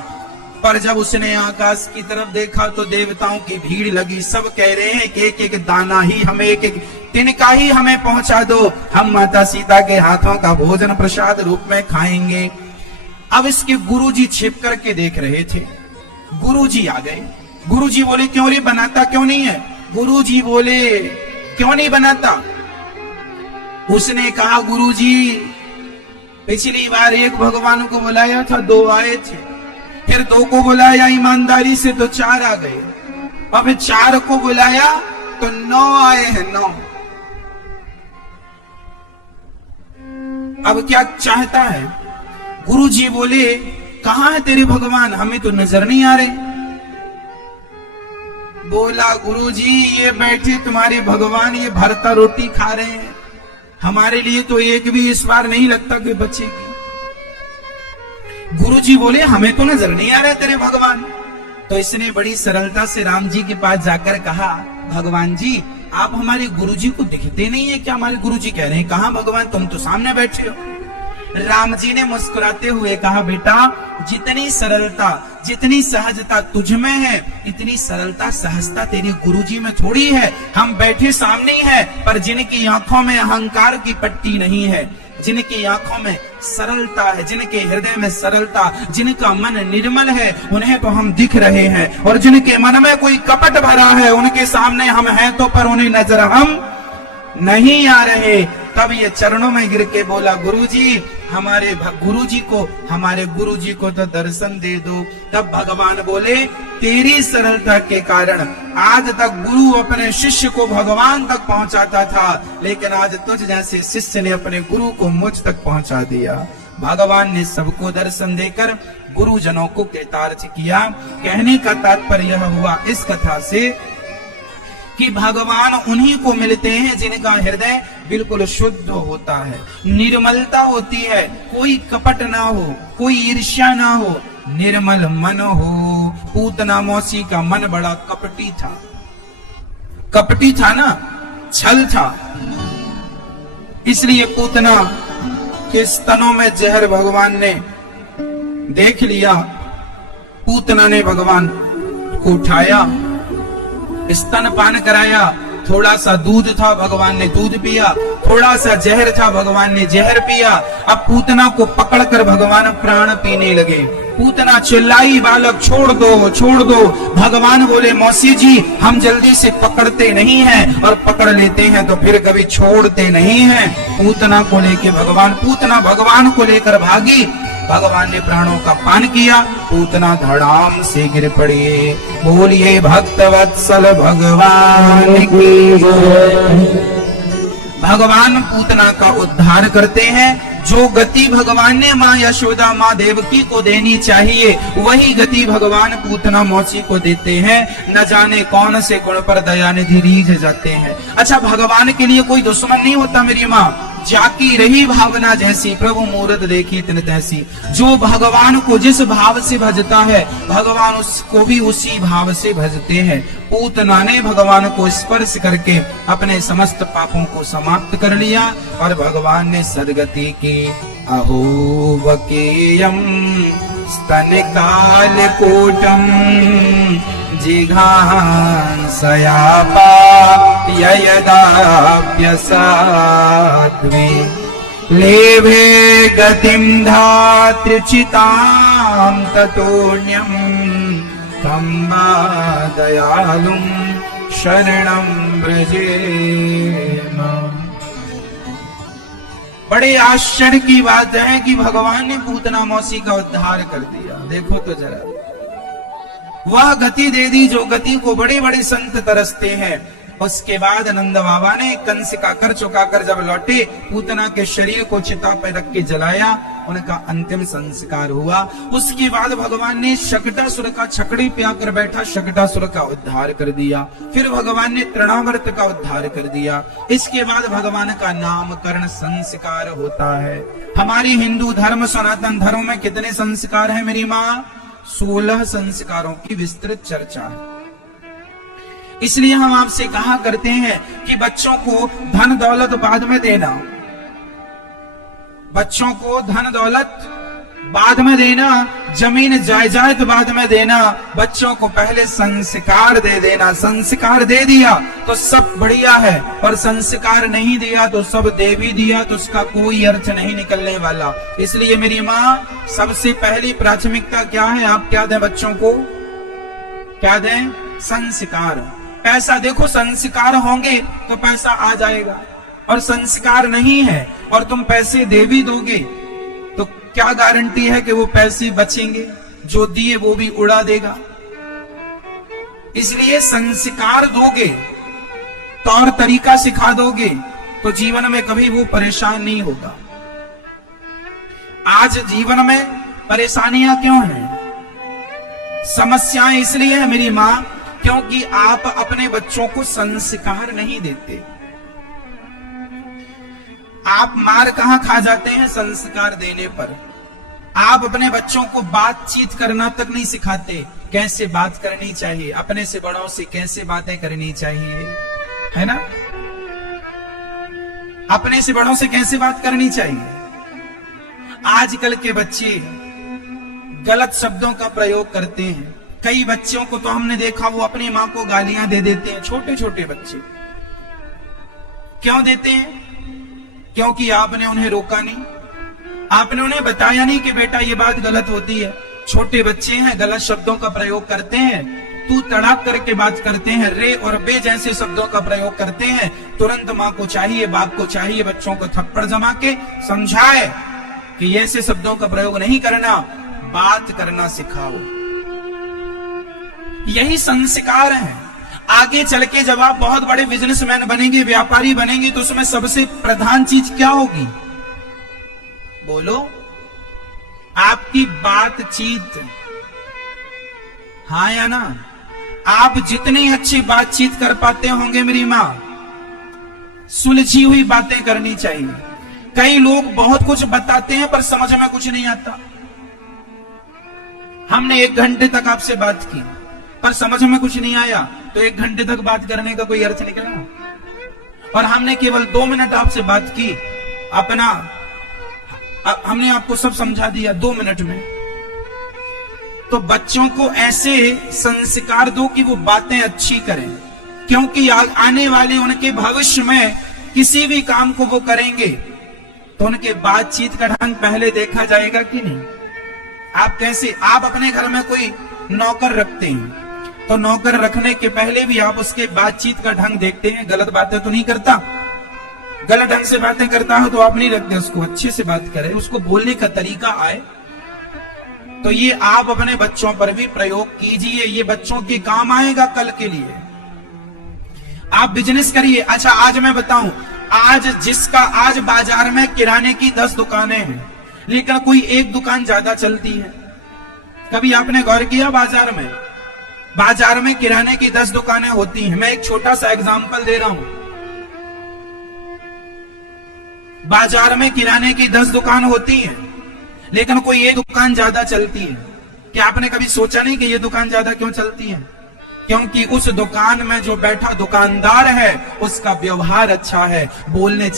पर जब उसने आकाश की तरफ देखा तो देवताओं की भीड़ लगी, सब कह रहे हैं कि एक दाना ही हमें, एक तिनका ही हमें पहुंचा दो, हम माता सीता के हाथों का भोजन प्रसाद रूप में खाएंगे। अब इसके गुरुजी छिप करके देख रहे थे, गुरुजी आ गए। गुरुजी बोले क्यों रे बनाता क्यों नहीं है। गुरुजी बोले क्यों नहीं बनाता। उसने कहा गुरुजी पिछली बार एक भगवान को बुलाया था, 2 आए थे, फिर 2 को बुलाया ईमानदारी से तो 4 आ गए, अब 4 को बुलाया तो 9 आए हैं, 9। अब क्या चाहता है। गुरुजी बोले कहां है तेरे भगवान, हमें तो नजर नहीं आ रहे। बोला गुरुजी ये बैठे तुम्हारे भगवान, ये भरता रोटी खा रहे हैं, हमारे लिए तो एक भी इस बार नहीं लगता कि बचेगी। गुरुजी बोले हमें तो नजर नहीं आ रहे तेरे भगवान। तो इसने बड़ी सरलता से राम जी के पास जाकर कहा भगवान जी आप हमारे गुरुजी को दिखते नहीं है क्या। हमारे गुरुजी कह रहे हैं कहां भगवान, तुम तो सामने बैठे हो। राम जी ने मुस्कुराते हुए कहा बेटा जितनी सरलता जितनी सहजता तुझ में है, इतनी सरलता सहजता तेरे गुरुजी में थोड़ी है। हम बैठे सामने ही है, पर जिनकी आंखों में अहंकार की पट्टी नहीं है, जिनकी आंखों में सरलता है, जिनके हृदय में सरलता, जिनका मन निर्मल है, उन्हें तो हम दिख रहे हैं। और जिनके मन में कोई कपट भरा है, उनके सामने हम हैं तो पर उन्हें नजर हम नहीं आ रहे। तब ये चरणों में गिर के बोला गुरुजी हमारे गुरुजी को तो दर्शन दे दो। तब भगवान बोले तेरी सरलता के कारण आज तक गुरु अपने शिष्य को भगवान तक पहुंचाता था, लेकिन आज तुझ जैसे शिष्य ने अपने गुरु को मुझ तक पहुंचा दिया। भगवान ने सबको दर्शन देकर गुरुजनों को कृतार्थ किया। कहने का तात्पर्य यह हुआ इस कथा से कि भगवान उन्हीं को मिलते हैं जिनका हृदय बिल्कुल शुद्ध होता है, निर्मलता होती है, कोई कपट ना हो, कोई ईर्ष्या ना हो, निर्मल मन हो। पूतना मौसी का मन बड़ा कपटी था ना, छल था, इसलिए पूतना के स्तनों में जहर भगवान ने देख लिया। पूतना ने भगवान को उठाया, स्तनपान कराया, थोड़ा सा दूध था भगवान ने दूध पिया, थोड़ा सा जहर था भगवान ने जहर पिया। अब पूतना को पकड़कर भगवान प्राण पीने लगे। पूतना चिल्लाई बालक छोड़ दो छोड़ दो। भगवान बोले मौसी जी हम जल्दी से पकड़ते नहीं हैं, और पकड़ लेते हैं तो फिर कभी छोड़ते नहीं हैं। पूतना को लेके पूतना भगवान को लेकर भागी। भगवान ने प्राणों का पान किया, पूतना धड़ाम से गिर पड़ी। बोलिए भक्त वत्सल भगवान की जय। भगवान पूतना का उद्धार करते हैं। जो गति भगवान ने माँ यशोदा माँ देवकी को देनी चाहिए वही गति भगवान पूतना मौसी को देते हैं। न जाने कौन से गुण पर दयानिधि रीझ जाते हैं। अच्छा, भगवान के लिए कोई दुश्मन नहीं होता मेरी माँ। जाकी रही भावना जैसी, प्रभु मूरत देखी तिन तैसी। जो भगवान को जिस भाव से भजता है भगवान उसको भी उसी भाव से भजते हैं। पूतना ने भगवान को स्पर्श करके अपने समस्त पापों को समाप्त कर लिया और भगवान ने सदगति की। अहो वकेयम स्तनकाल कोटम जिघांसयापा ययदाप्यसाध्वी लेभे गतिं धात्रिचितां ततोऽन्यं तं वा दयालुं शरणं व्रजेम। बड़े आश्चर्य की बात है कि भगवान ने पूतना मौसी का उद्धार कर दिया। देखो तो जरा, वह गति दे दी जो गति को बड़े बड़े संत तरसते हैं। उसके बाद नंद बाबा ने कंस का कर चुकाकर जब लौटे, पूतना के शरीर को चिता पर रख के जलाया, उनका अंतिम संस्कार हुआ। उसके बाद भगवान ने शकटासुर का छकड़ी पे आकर बैठा शकटासुर का उद्धार कर दिया। फिर भगवान ने तृणावर्त का उद्धार कर दिया। इसके बाद भगवान का नामकरण संस्कार होता है। हमारे हिंदू धर्म सनातन धर्म में कितने संस्कार है मेरी माँ? 16 संस्कारों की विस्तृत चर्चा है। इसलिए हम आपसे कहा करते हैं कि बच्चों को धन दौलत बाद में देना, बच्चों को धन दौलत बाद में देना, जमीन जायदाद बाद में देना, बच्चों को पहले संस्कार दे देना। संस्कार दे दिया तो सब बढ़िया है, और संस्कार नहीं दिया तो सब दे भी दिया तो उसका कोई अर्थ नहीं निकलने वाला। इसलिए मेरी माँ, सबसे पहली प्राथमिकता क्या है? आप क्या दें बच्चों को? क्या दें? संस्कार। पैसा देखो, संस्कार होंगे तो पैसा आ जाएगा, और संस्कार नहीं है और तुम पैसे दे भी दोगे तो क्या गारंटी है कि वो पैसे बचेंगे? जो दिए वो भी उड़ा देगा। इसलिए संस्कार दोगे, तौर तरीका सिखा दोगे तो जीवन में कभी वो परेशान नहीं होगा। आज जीवन में परेशानियां क्यों हैं? समस्याएं इसलिए है मेरी मां, क्योंकि आप अपने बच्चों को संस्कार नहीं देते। आप मार कहां खा जाते हैं? संस्कार देने पर। आप अपने बच्चों को बातचीत करना तक नहीं सिखाते, कैसे बात करनी चाहिए, अपने से बड़ों से कैसे बातें करनी चाहिए, है ना? अपने से बड़ों से कैसे बात करनी चाहिए। आजकल के बच्चे गलत शब्दों का प्रयोग करते हैं। कई बच्चों को तो हमने देखा वो अपनी मां को गालियां दे देते हैं, छोटे छोटे बच्चे। क्यों देते हैं? क्योंकि आपने उन्हें रोका नहीं, आपने उन्हें बताया नहीं कि बेटा ये बात गलत होती है। छोटे बच्चे हैं, गलत शब्दों का प्रयोग करते हैं, तू तड़ाक करके बात करते हैं, रे और बे जैसे शब्दों का प्रयोग करते हैं। तुरंत मां को चाहिए, बाप को चाहिए बच्चों को थप्पड़ जमा के समझाए कि ऐसे शब्दों का प्रयोग नहीं करना, बात करना सिखाओ। यही संस्कार है। आगे चल के जब आप बहुत बड़े बिजनेसमैन बनेंगे, व्यापारी बनेंगे, तो उसमें सबसे प्रधान चीज क्या होगी? बोलो। आपकी बातचीत। हाँ या ना? आप जितनी अच्छी बातचीत कर पाते होंगे मेरी मां, सुलझी हुई बातें करनी चाहिए। कई लोग बहुत कुछ बताते हैं पर समझ में कुछ नहीं आता। हमने 1 घंटे तक आपसे बात की पर समझ में कुछ नहीं आया, तो 1 घंटे तक बात करने का कोई अर्थ निकला? और हमने केवल 2 मिनट आपसे बात की, अपना हमने आपको सब समझा दिया 2 मिनट में। तो बच्चों को ऐसे संस्कार दो कि वो बातें अच्छी करें, क्योंकि आने वाले उनके भविष्य में किसी भी काम को वो करेंगे तो उनके बातचीत का ढंग पहले देखा जाएगा कि नहीं। आप कैसे, आप अपने घर में कोई नौकर रखते हैं तो नौकर रखने के पहले भी आप उसके बातचीत का ढंग देखते हैं। गलत बातें तो नहीं करता, गलत ढंग से बातें करता हो तो आप नहीं रखते उसको, अच्छे से बात करें, उसको बोलने का तरीका आए। तो ये आप अपने बच्चों पर भी प्रयोग कीजिए, ये बच्चों के काम आएगा कल के लिए। आप बिजनेस करिए। अच्छा, आज मैं बताऊं, आज बाजार में किराने की 10 दुकानें हैं, लेकिन कोई एक दुकान ज्यादा चलती है। कभी आपने गौर किया? बाजार में किराने की 10 दुकानें होती हैं। मैं एक छोटा सा एग्जांपल दे रहा हूं। बाजार में किराने की 10 दुकान होती हैं, लेकिन कोई एक दुकान ज्यादा चलती है। क्या आपने कभी सोचा नहीं कि ये दुकान ज्यादा क्यों चलती है? क्योंकि उस दुकान में जो बैठा दुकानदार है उसका व्यवहार अच्छा है, बोलने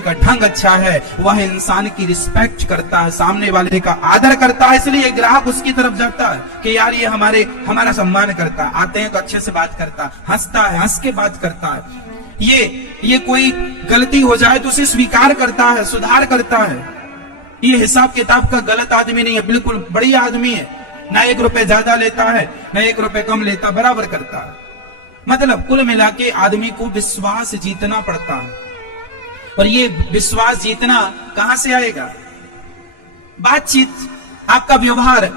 का ढंग अच्छा है, वह इंसान की रिस्पेक्ट करता है, सामने वाले का आदर करता है, इसलिए ग्राहक उसकी तरफ जाता है कि यार ये हमारा सम्मान करता है। आते हैं तो अच्छे से बात करता है, हंसता है, हंस के बात करता है। ये कोई गलती हो जाए तो उसे स्वीकार करता है, सुधार करता है। ये हिसाब किताब का गलत आदमी नहीं है, बिल्कुल बढ़िया आदमी है। ना 1 रुपए ज्यादा लेता है, ना 1 रुपए कम लेता, बराबर करता है। मतलब कुल मिला के आदमी को विश्वास जीतना पड़ता है। और ये विश्वास जीतना कहां से आएगा? बातचीत, आपका व्यवहार।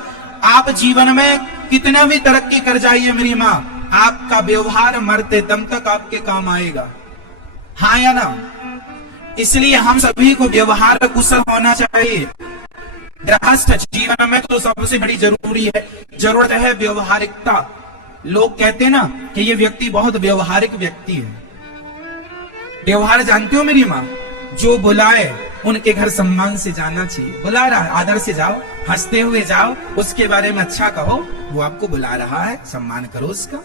आप जीवन में कितना भी तरक्की कर जाइए मेरी मां, आपका व्यवहार मरते दम तक आपके काम आएगा। हाँ या ना? इसलिए हम सभी को व्यवहार कुशल होना चाहिए। गृहस्थ जीवन में तो सबसे बड़ी जरूरत है व्यवहारिकता। लोग कहते हैं ना कि ये व्यक्ति बहुत व्यवहारिक व्यक्ति है। व्यवहार जानते हो मेरी माँ? जो बुलाए उनके घर सम्मान से जाना चाहिए। बुला रहा है, आदर से जाओ, हंसते हुए जाओ, उसके बारे में अच्छा कहो। वो आपको बुला रहा है, सम्मान करो उसका,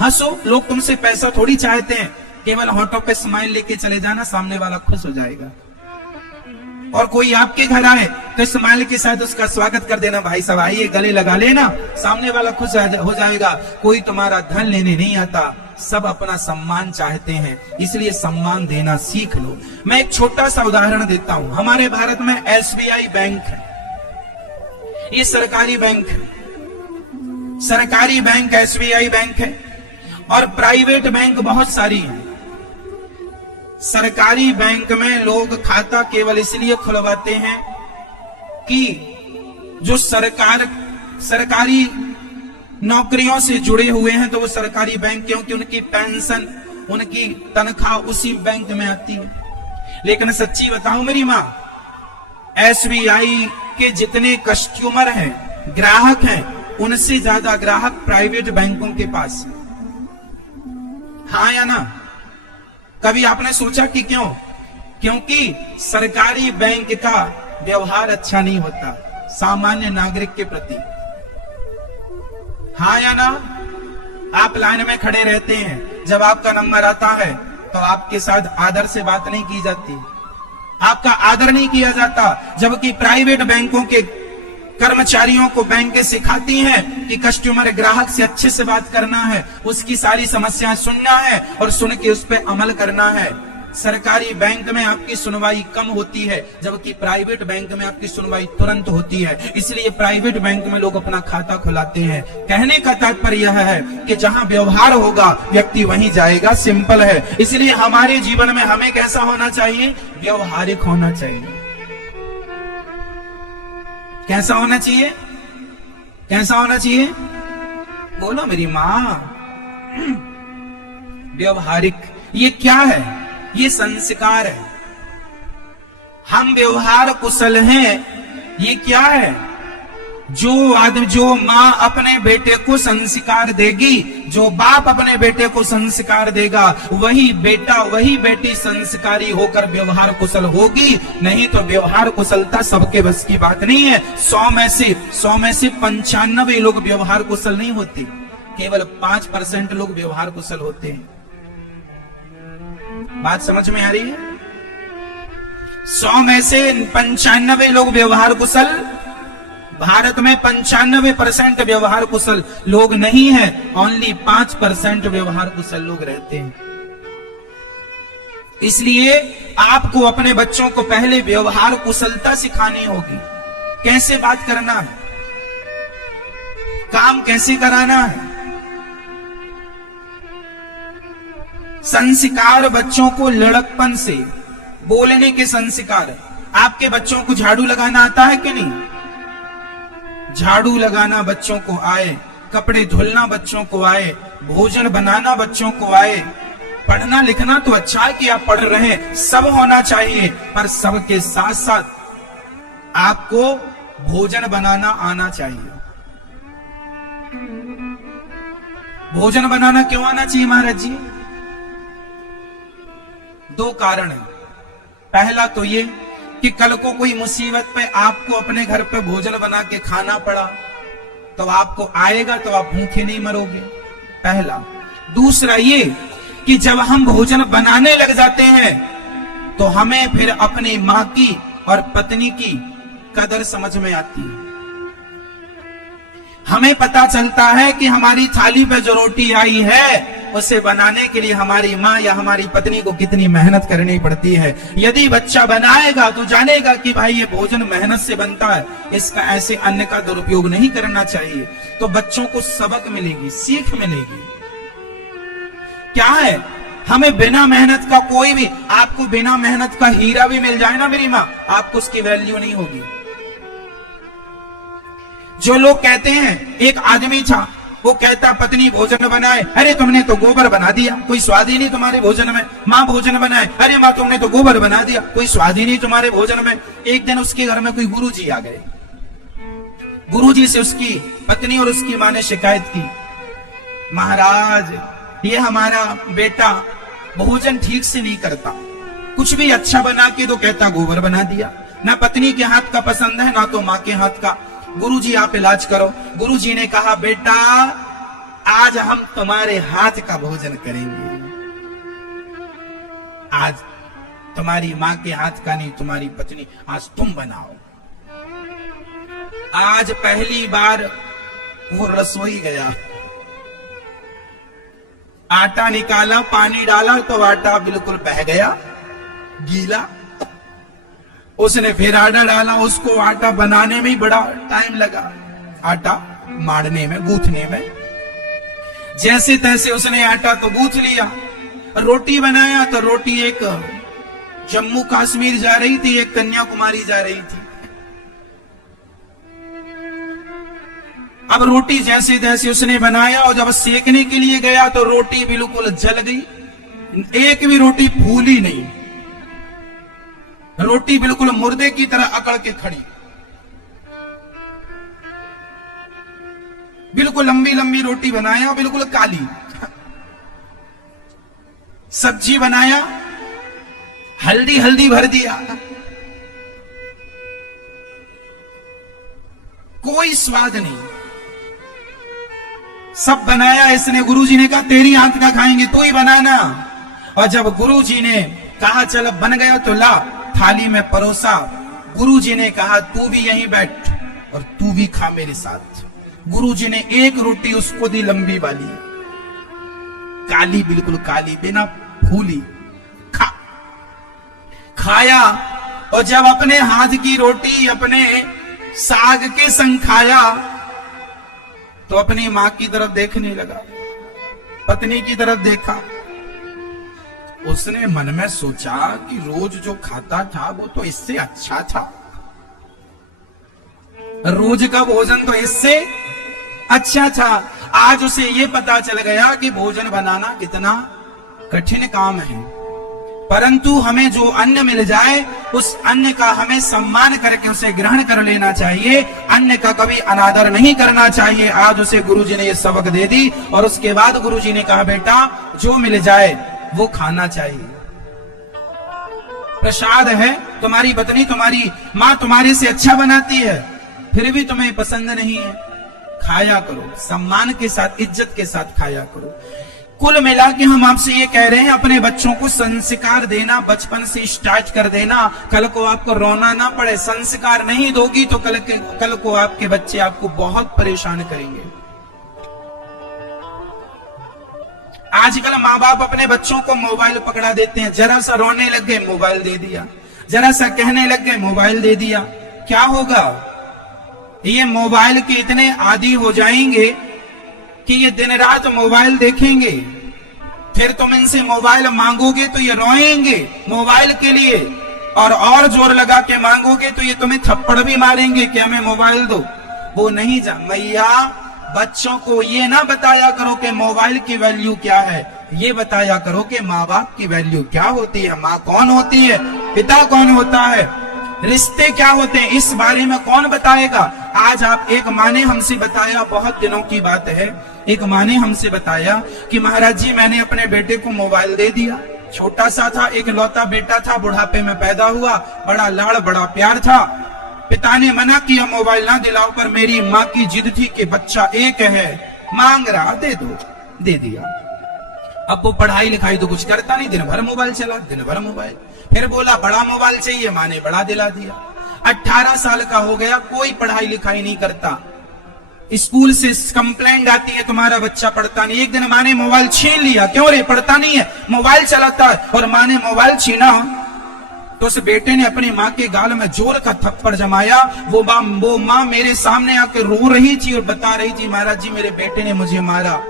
हंसो। लोग तुमसे पैसा थोड़ी चाहते हैं, केवल होठों पे स्माइल लेके चले जाना, सामने वाला खुश हो जाएगा। और कोई आपके घर आए तो स्माइल के साथ उसका स्वागत कर देना, भाई साहब आइए, गले लगा लेना, सामने वाला खुश हो जाएगा। कोई तुम्हारा धन लेने नहीं आता, सब अपना सम्मान चाहते हैं, इसलिए सम्मान देना सीख लो। मैं एक छोटा सा उदाहरण देता हूं। हमारे भारत में SBI बैंक है, ये सरकारी बैंक है। सरकारी बैंक SBI बैंक है, और प्राइवेट बैंक बहुत सारी हैं। सरकारी बैंक में लोग खाता केवल इसलिए खुलवाते हैं कि जो सरकारी नौकरियों से जुड़े हुए हैं, तो वो सरकारी बैंक, क्योंकि उनकी पेंशन, उनकी तनख्वाह उसी बैंक में आती है। लेकिन सच्ची बताऊं मेरी मां, SBI के जितने कस्टमर हैं, ग्राहक हैं, उनसे ज्यादा ग्राहक प्राइवेट बैंकों के पास। हाँ या ना? कभी आपने सोचा कि क्यों? क्योंकि सरकारी बैंक का व्यवहार अच्छा नहीं होता सामान्य नागरिक के प्रति। हाँ या ना? आप लाइन में खड़े रहते हैं, जब आपका नंबर आता है तो आपके साथ आदर से बात नहीं की जाती, आपका आदर नहीं किया जाता। जबकि प्राइवेट बैंकों के कर्मचारियों को बैंकें सिखाती हैं कि कस्टमर, ग्राहक से अच्छे से बात करना है, उसकी सारी समस्याएं सुनना है और सुन के उस पर अमल करना है। सरकारी बैंक में आपकी सुनवाई कम होती है, जबकि प्राइवेट बैंक में आपकी सुनवाई तुरंत होती है। इसलिए प्राइवेट बैंक में लोग अपना खाता खुलाते हैं। कहने का तात्पर्य यह है कि जहां व्यवहार होगा व्यक्ति वहीं जाएगा, सिंपल है। इसलिए हमारे जीवन में हमें कैसा होना चाहिए? व्यवहारिक होना चाहिए। कैसा होना चाहिए? कैसा होना चाहिए? बोलो मेरी मां। व्यवहारिक, ये क्या है? ये संस्कार है। हम व्यवहार कुशल हैं, ये क्या है? जो माँ अपने बेटे को संस्कार देगी, जो बाप अपने बेटे को संस्कार देगा, वही बेटा, वही बेटी संस्कारी होकर व्यवहार कुशल होगी। नहीं तो व्यवहार कुशलता सबके बस की बात नहीं है। 100 में से 95 लोग व्यवहार कुशल नहीं होते, केवल 5% लोग व्यवहार कुशल होते हैं। बात समझ में आ रही है? 100 में से 95 लोग व्यवहार कुशल, भारत में 95% व्यवहार कुशल लोग नहीं है, ओनली 5% व्यवहार कुशल लोग रहते हैं। इसलिए आपको अपने बच्चों को पहले व्यवहार कुशलता सिखानी होगी। कैसे बात करना है, काम कैसे कराना है। संस्कार बच्चों को लड़कपन से, बोलने के संस्कार। आपके बच्चों को झाड़ू लगाना आता है कि नहीं? झाड़ू लगाना बच्चों को आए, कपड़े धुलना बच्चों को आए, भोजन बनाना बच्चों को आए, पढ़ना लिखना तो अच्छा है कि आप पढ़ रहे हैं, सब होना चाहिए, पर सबके साथ साथ आपको भोजन बनाना आना चाहिए। भोजन बनाना क्यों आना चाहिए महाराज जी? दो कारण है। पहला तो ये कि कल को कोई मुसीबत पे आपको अपने घर पे भोजन बना के खाना पड़ा तो आपको आएगा, तो आप भूखे नहीं मरोगे, पहला। दूसरा ये कि जब हम भोजन बनाने लग जाते हैं तो हमें फिर अपनी मां की और पत्नी की कदर समझ में आती है। हमें पता चलता है कि हमारी थाली पे जो रोटी आई है उसे बनाने के लिए हमारी माँ या हमारी पत्नी को कितनी मेहनत करनी पड़ती है। यदि बच्चा बनाएगा तो जानेगा कि भाई ये भोजन मेहनत से बनता है, इसका ऐसे अन्न का दुरुपयोग नहीं करना चाहिए। तो बच्चों को सबक मिलेगी, सीख मिलेगी। क्या है, हमें बिना मेहनत का कोई भी, आपको बिना मेहनत का हीरा भी मिल जाए ना मेरी माँ, आपको उसकी वैल्यू नहीं होगी। जो लोग कहते हैं, एक आदमी था, वो कहता पत्नी भोजन बनाए, अरे तुमने तो गोबर बना दिया, कोई स्वाद ही नहीं तुम्हारे भोजन में। माँ भोजन बनाए, अरे माँ तुमने तो गोबर बना दिया, कोई स्वाद ही नहीं तुम्हारे भोजन में। एक दिन उसके घर में कोई गुरुजी आ गए। गुरुजी से उसकी पत्नी और उसकी माँ ने शिकायत की, महाराज ये हमारा बेटा भोजन ठीक से नहीं करता, कुछ भी अच्छा बना के तो कहता गोबर बना दिया, ना पत्नी के हाथ का पसंद है ना तो माँ के हाथ का। गुरुजी आप इलाज करो। गुरुजी ने कहा, बेटा आज हम तुम्हारे हाथ का भोजन करेंगे, आज तुम्हारी माँ के हाथ का नहीं, तुम्हारी पत्नी, आज तुम बनाओ। आज पहली बार वो रसोई गया, आटा निकाला, पानी डाला तो आटा बिल्कुल बह गया, गीला। उसने फिर आटा डाला, उसको आटा बनाने में ही बड़ा टाइम लगा, आटा मारने में, गूंथने में। जैसे तैसे उसने आटा तो गूंथ लिया। रोटी बनाया तो रोटी एक जम्मू कश्मीर जा रही थी, एक कन्याकुमारी जा रही थी। अब रोटी जैसे तैसे उसने बनाया और जब सेकने के लिए गया तो रोटी बिल्कुल जल गई, एक भी रोटी फूली नहीं, रोटी बिल्कुल मुर्दे की तरह अकड़ के खड़ी। बिल्कुल लंबी लंबी रोटी बनाया, बिल्कुल काली। सब्जी बनाया, हल्दी हल्दी भर दिया, कोई स्वाद नहीं। सब बनाया इसने, गुरुजी ने कहा तेरी हाथ का खाएंगे, तू ही बनाना। और जब गुरुजी ने कहा चल बन गया तो ला, थाली में परोसा। गुरुजी ने कहा तू भी यहीं बैठ और तू भी खा मेरे साथ। गुरुजी ने एक रोटी उसको दी, लंबी वाली, काली, बिल्कुल काली, बिना फूली। खाया और जब अपने हाथ की रोटी अपने साग के संग खाया तो अपनी मां की तरफ देखने लगा, पत्नी की तरफ देखा। उसने मन में सोचा कि रोज जो खाता था वो तो इससे अच्छा था, रोज का भोजन तो इससे अच्छा था। आज उसे ये पता चल गया कि भोजन बनाना कितना कठिन काम है, परंतु हमें जो अन्न मिल जाए उस अन्न का हमें सम्मान करके उसे ग्रहण कर लेना चाहिए, अन्न का कभी अनादर नहीं करना चाहिए। आज उसे गुरुजी ने ये सबक दे दी और उसके बाद गुरुजी ने कहा बेटा जो मिल जाए वो खाना चाहिए। प्रसाद है, तुम्हारी पत्नी तुम्हारी मां तुम्हारे से अच्छा बनाती है, फिर भी तुम्हें पसंद नहीं है, खाया करो, सम्मान के साथ, इज्जत के साथ खाया करो। कुल मिला के हम आपसे ये कह रहे हैं, अपने बच्चों को संस्कार देना बचपन से स्टार्ट कर देना, कल को आपको रोना ना पड़े। संस्कार नहीं दोगी तो कल को आपके बच्चे आपको बहुत परेशान करेंगे। आजकल माँ बाप अपने बच्चों को मोबाइल पकड़ा देते हैं, जरा सा रोने लग गए मोबाइल दे दिया, जरा सा कहने लग गए मोबाइल दे दिया। क्या होगा, ये मोबाइल के इतने आदी हो जाएंगे कि ये दिन रात मोबाइल देखेंगे। फिर तुम इनसे मोबाइल मांगोगे तो ये रोएंगे मोबाइल के लिए, और जोर लगा के मांगोगे तो ये तुम्हें थप्पड़ भी मारेंगे कि हमें मोबाइल दो। वो नहीं जा मैया, बच्चों को ये ना बताया करो कि मोबाइल की वैल्यू क्या है, ये बताया करो कि माँ बाप की वैल्यू क्या होती है, माँ कौन होती है, पिता कौन होता है, रिश्ते क्या होते हैं, इस बारे में कौन बताएगा। आज आप एक माँ ने हमसे बताया, बहुत दिनों की बात है, एक माँ ने हमसे बताया कि महाराज जी मैंने अपने बेटे को मोबाइल दे दिया, छोटा सा था, एक लौता बेटा था, बुढ़ापे में पैदा हुआ, बड़ा लाड़ बड़ा प्यार था, पिता ने मना किया मोबाइल ना दिलाओ, पर मेरी माँ की जिद थी कि बच्चा एक है, मांग रहा, दे दो, दे दिया। अब वो पढ़ाई लिखाई तो कुछ करता नहीं, दिन भर मोबाइल चला, दिन भर मोबाइल, फिर बोला बड़ा मोबाइल चाहिए, माँ ने बड़ा दिला दिया। 18 साल का हो गया, कोई पढ़ाई लिखाई नहीं करता, स्कूल से कंप्लेंट आती है तुम्हारा बच्चा पढ़ता नहीं। एक दिन माँ ने मोबाइल छीन लिया, क्यों रे पढ़ता नहीं है, मोबाइल चलाता है, और माँ ने मोबाइल छीना तो उस बेटे ने अपनी माँ के गाल में जोर का थप्पड़ जमाया। वो माँ मेरे सामने आकर रो रही थी और बता रही थी महाराज जी मेरे बेटे ने मुझे मारा,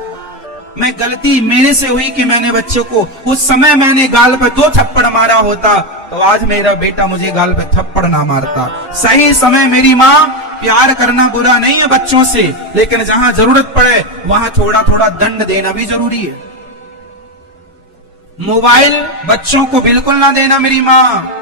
मैं गलती मेरे से हुई कि मैंने बच्चों को उस समय मैंने गाल पे 2 थप्पड़ मारा होता तो आज मेरा बेटा मुझे गाल पे थप्पड़ ना मारता। सही समय मेरी माँ, प्यार करना बुरा नहीं है बच्चों से, लेकिन जहां जरूरत पड़े वहां थोड़ा थोड़ा दंड देना भी जरूरी है। मोबाइल बच्चों को बिल्कुल ना देना मेरी माँ,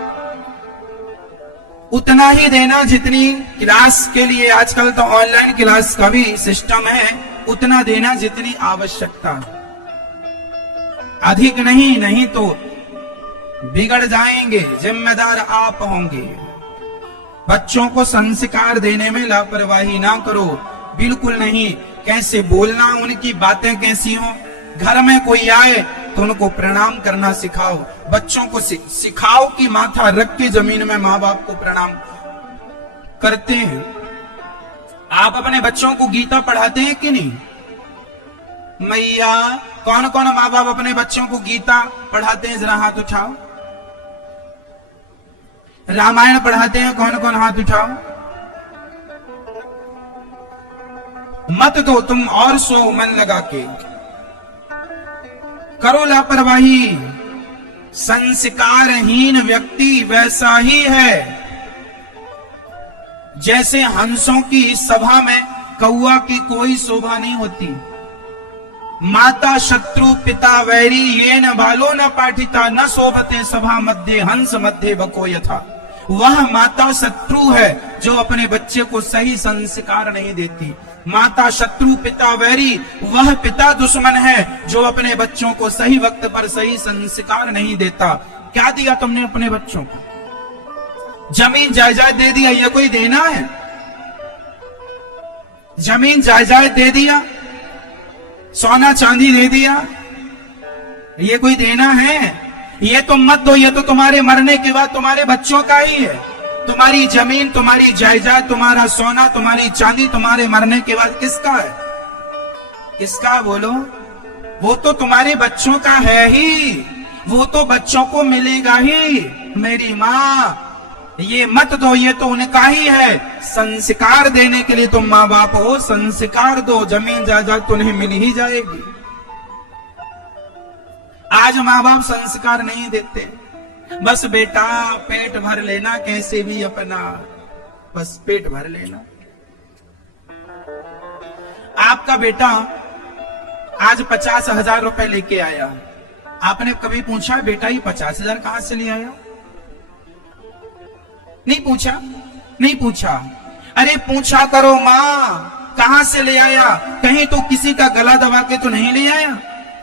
उतना ही देना जितनी क्लास के लिए, आजकल तो ऑनलाइन क्लास का भी सिस्टम है, उतना देना जितनी आवश्यकता, अधिक नहीं, नहीं तो बिगड़ जाएंगे, जिम्मेदार आप होंगे। बच्चों को संस्कार देने में लापरवाही ना करो, बिल्कुल नहीं। कैसे बोलना, उनकी बातें कैसी हो, घर में कोई आए तो उनको प्रणाम करना सिखाओ, बच्चों को सिखाओ कि माथा रख के जमीन में माँ बाप को प्रणाम करते हैं। आप अपने बच्चों को गीता पढ़ाते हैं कि नहीं? मैया, कौन कौन माँ बाप अपने बच्चों को गीता पढ़ाते हैं, जरा हाथ उठाओ। रामायण पढ़ाते हैं, कौन कौन हाथ उठाओ। मत दो तुम और सो मन लगा के, करो लापरवाही। संस्कारहीन व्यक्ति वैसा ही है जैसे हंसों की इस सभा में कौआ की कोई शोभा नहीं होती। माता शत्रु पिता वैरी ये न बालो न पाठिता न शोभते सभा मध्य हंस मध्य बको यथा। वह माता शत्रु है जो अपने बच्चे को सही संस्कार नहीं देती। माता शत्रु पिता वैरी, वह पिता दुश्मन है जो अपने बच्चों को सही वक्त पर सही संस्कार नहीं देता। क्या दिया तुमने अपने बच्चों को? जमीन जायदाद दे दिया, ये कोई देना है? जमीन जायदाद दे दिया, सोना चांदी दे दिया, ये कोई देना है? ये तो मत दो, ये तो तुम्हारे मरने के बाद तुम्हारे बच्चों का ही है। तुम्हारी जमीन, तुम्हारी जायदाद, तुम्हारा सोना, तुम्हारी चांदी तुम्हारे मरने के बाद किसका है? किसका बोलो? वो तो तुम्हारे बच्चों का है ही, वो तो बच्चों को मिलेगा ही। मेरी माँ, ये मत दो, ये तो उनका ही है। संस्कार देने के लिए तुम माँ बाप हो, संस्कार दो, जमीन जायदाद तुम्हें मिल ही जाएगी। आज माँ बाप संस्कार नहीं देते, बस बेटा पेट भर लेना कैसे भी अपना, बस पेट भर लेना। आपका बेटा आज 50,000 रुपए लेके आया, आपने कभी पूछा बेटा ये 50,000 कहां से ले आया? नहीं पूछा, नहीं पूछा। अरे पूछा करो माँ, कहां से ले आया? कहीं तो किसी का गला दबा के तो नहीं ले आया?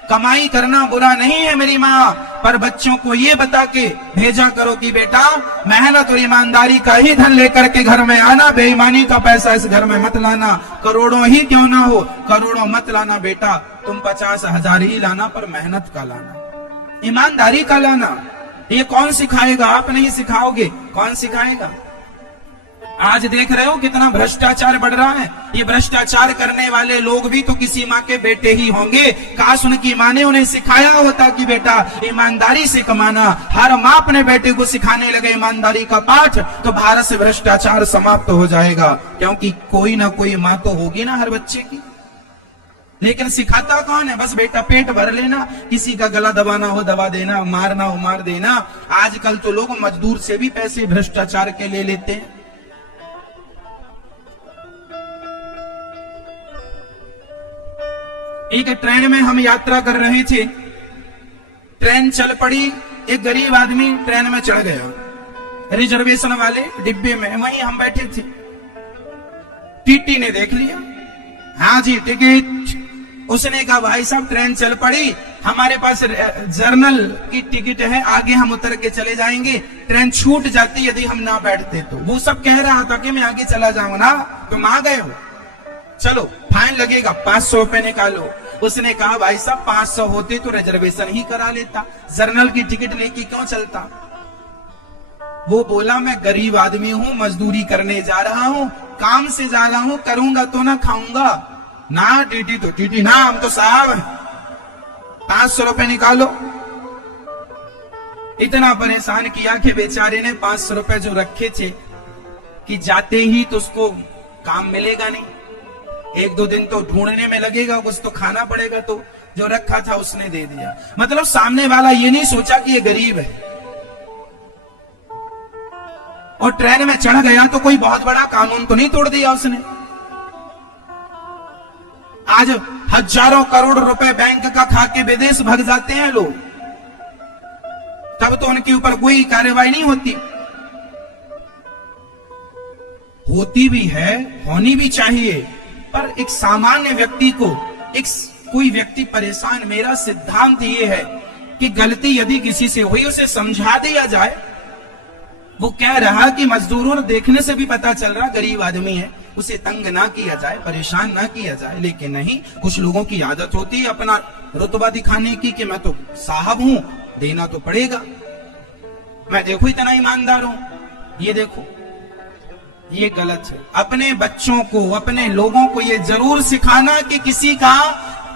कमाई करना बुरा नहीं है मेरी माँ, पर बच्चों को ये बता के भेजा करो कि बेटा मेहनत और ईमानदारी का ही धन लेकर के घर में आना, बेईमानी का पैसा इस घर में मत लाना। करोड़ों ही क्यों ना हो, करोड़ों मत लाना बेटा, तुम 50,000 ही लाना, पर मेहनत का लाना, ईमानदारी का लाना। ये कौन सिखाएगा? आप नहीं सिखाओगे, कौन सिखाएगा? आज देख रहे हो कितना भ्रष्टाचार बढ़ रहा है। ये भ्रष्टाचार करने वाले लोग भी तो किसी माँ के बेटे ही होंगे। काश उनकी माँ ने उन्हें सिखाया होता कि बेटा ईमानदारी से कमाना। हर माँ अपने बेटे को सिखाने लगे ईमानदारी का पाठ, तो भारत से भ्रष्टाचार समाप्त हो जाएगा, क्योंकि कोई ना कोई माँ तो होगी ना हर बच्चे की। लेकिन सिखाता कौन है? बस बेटा पेट भर लेना, किसी का गला दबाना हो दबा देना, मारना हो मार देना। आजकल तो लोग मजदूर से भी पैसे भ्रष्टाचार के ले लेते हैं। एक ट्रेन में हम यात्रा कर रहे थे, ट्रेन चल पड़ी, एक गरीब आदमी ट्रेन में चढ़ गया, रिजर्वेशन वाले डिब्बे में, वहीं हम बैठे थे। टीटी ने देख लिया, हाँ जी टिकट। उसने कहा भाई साहब ट्रेन चल पड़ी, हमारे पास जर्नल की टिकट है, आगे हम उतर के चले जाएंगे, ट्रेन छूट जाती यदि हम ना बैठते तो। वो सब कह रहा था कि मैं आगे चला जाऊंगा ना, तुम आ गए हो, चलो फाइन लगेगा, 500 रुपए निकालो। उसने कहा भाई साहब 500 होते तो रिजर्वेशन ही करा लेता, जर्नल की टिकट लेके क्यों चलता। वो बोला मैं गरीब आदमी हूं, मजदूरी करने जा रहा हूं, काम से जा रहा हूं, करूंगा तो ना खाऊंगा ना, टीटी तो टीटी ना, हम तो साहब 500 रुपए निकालो। इतना परेशान किया कि बेचारे ने 500 रुपए जो रखे थे कि जाते ही तो उसको काम मिलेगा नहीं, 1-2 दिन तो ढूंढने में लगेगा, कुछ तो खाना पड़ेगा, तो जो रखा था उसने दे दिया। मतलब सामने वाला ये नहीं सोचा कि ये गरीब है, और ट्रेन में चढ़ गया तो कोई बहुत बड़ा कानून तो नहीं तोड़ दिया उसने। आज हजारों करोड़ रुपए बैंक का खा के विदेश भाग जाते हैं लोग, तब तो उनके ऊपर कोई कार्रवाई नहीं होती। होती भी है, होनी भी चाहिए, पर एक सामान्य व्यक्ति को, एक कोई व्यक्ति परेशान, मेरा सिद्धांत ये है कि गलती यदि किसी से हुई उसे समझा दिया जाए। वो कह रहा कि मजदूरों देखने से भी पता चल रहा गरीब आदमी है, उसे तंग ना किया जाए, परेशान ना किया जाए। लेकिन नहीं, कुछ लोगों की आदत होती है अपना रुतबा दिखाने की कि मैं तो साहब हूं, देना तो पड़ेगा, मैं देखो इतना ईमानदार हूं। ये देखो, ये गलत है। अपने बच्चों को, अपने लोगों को ये जरूर सिखाना कि किसी का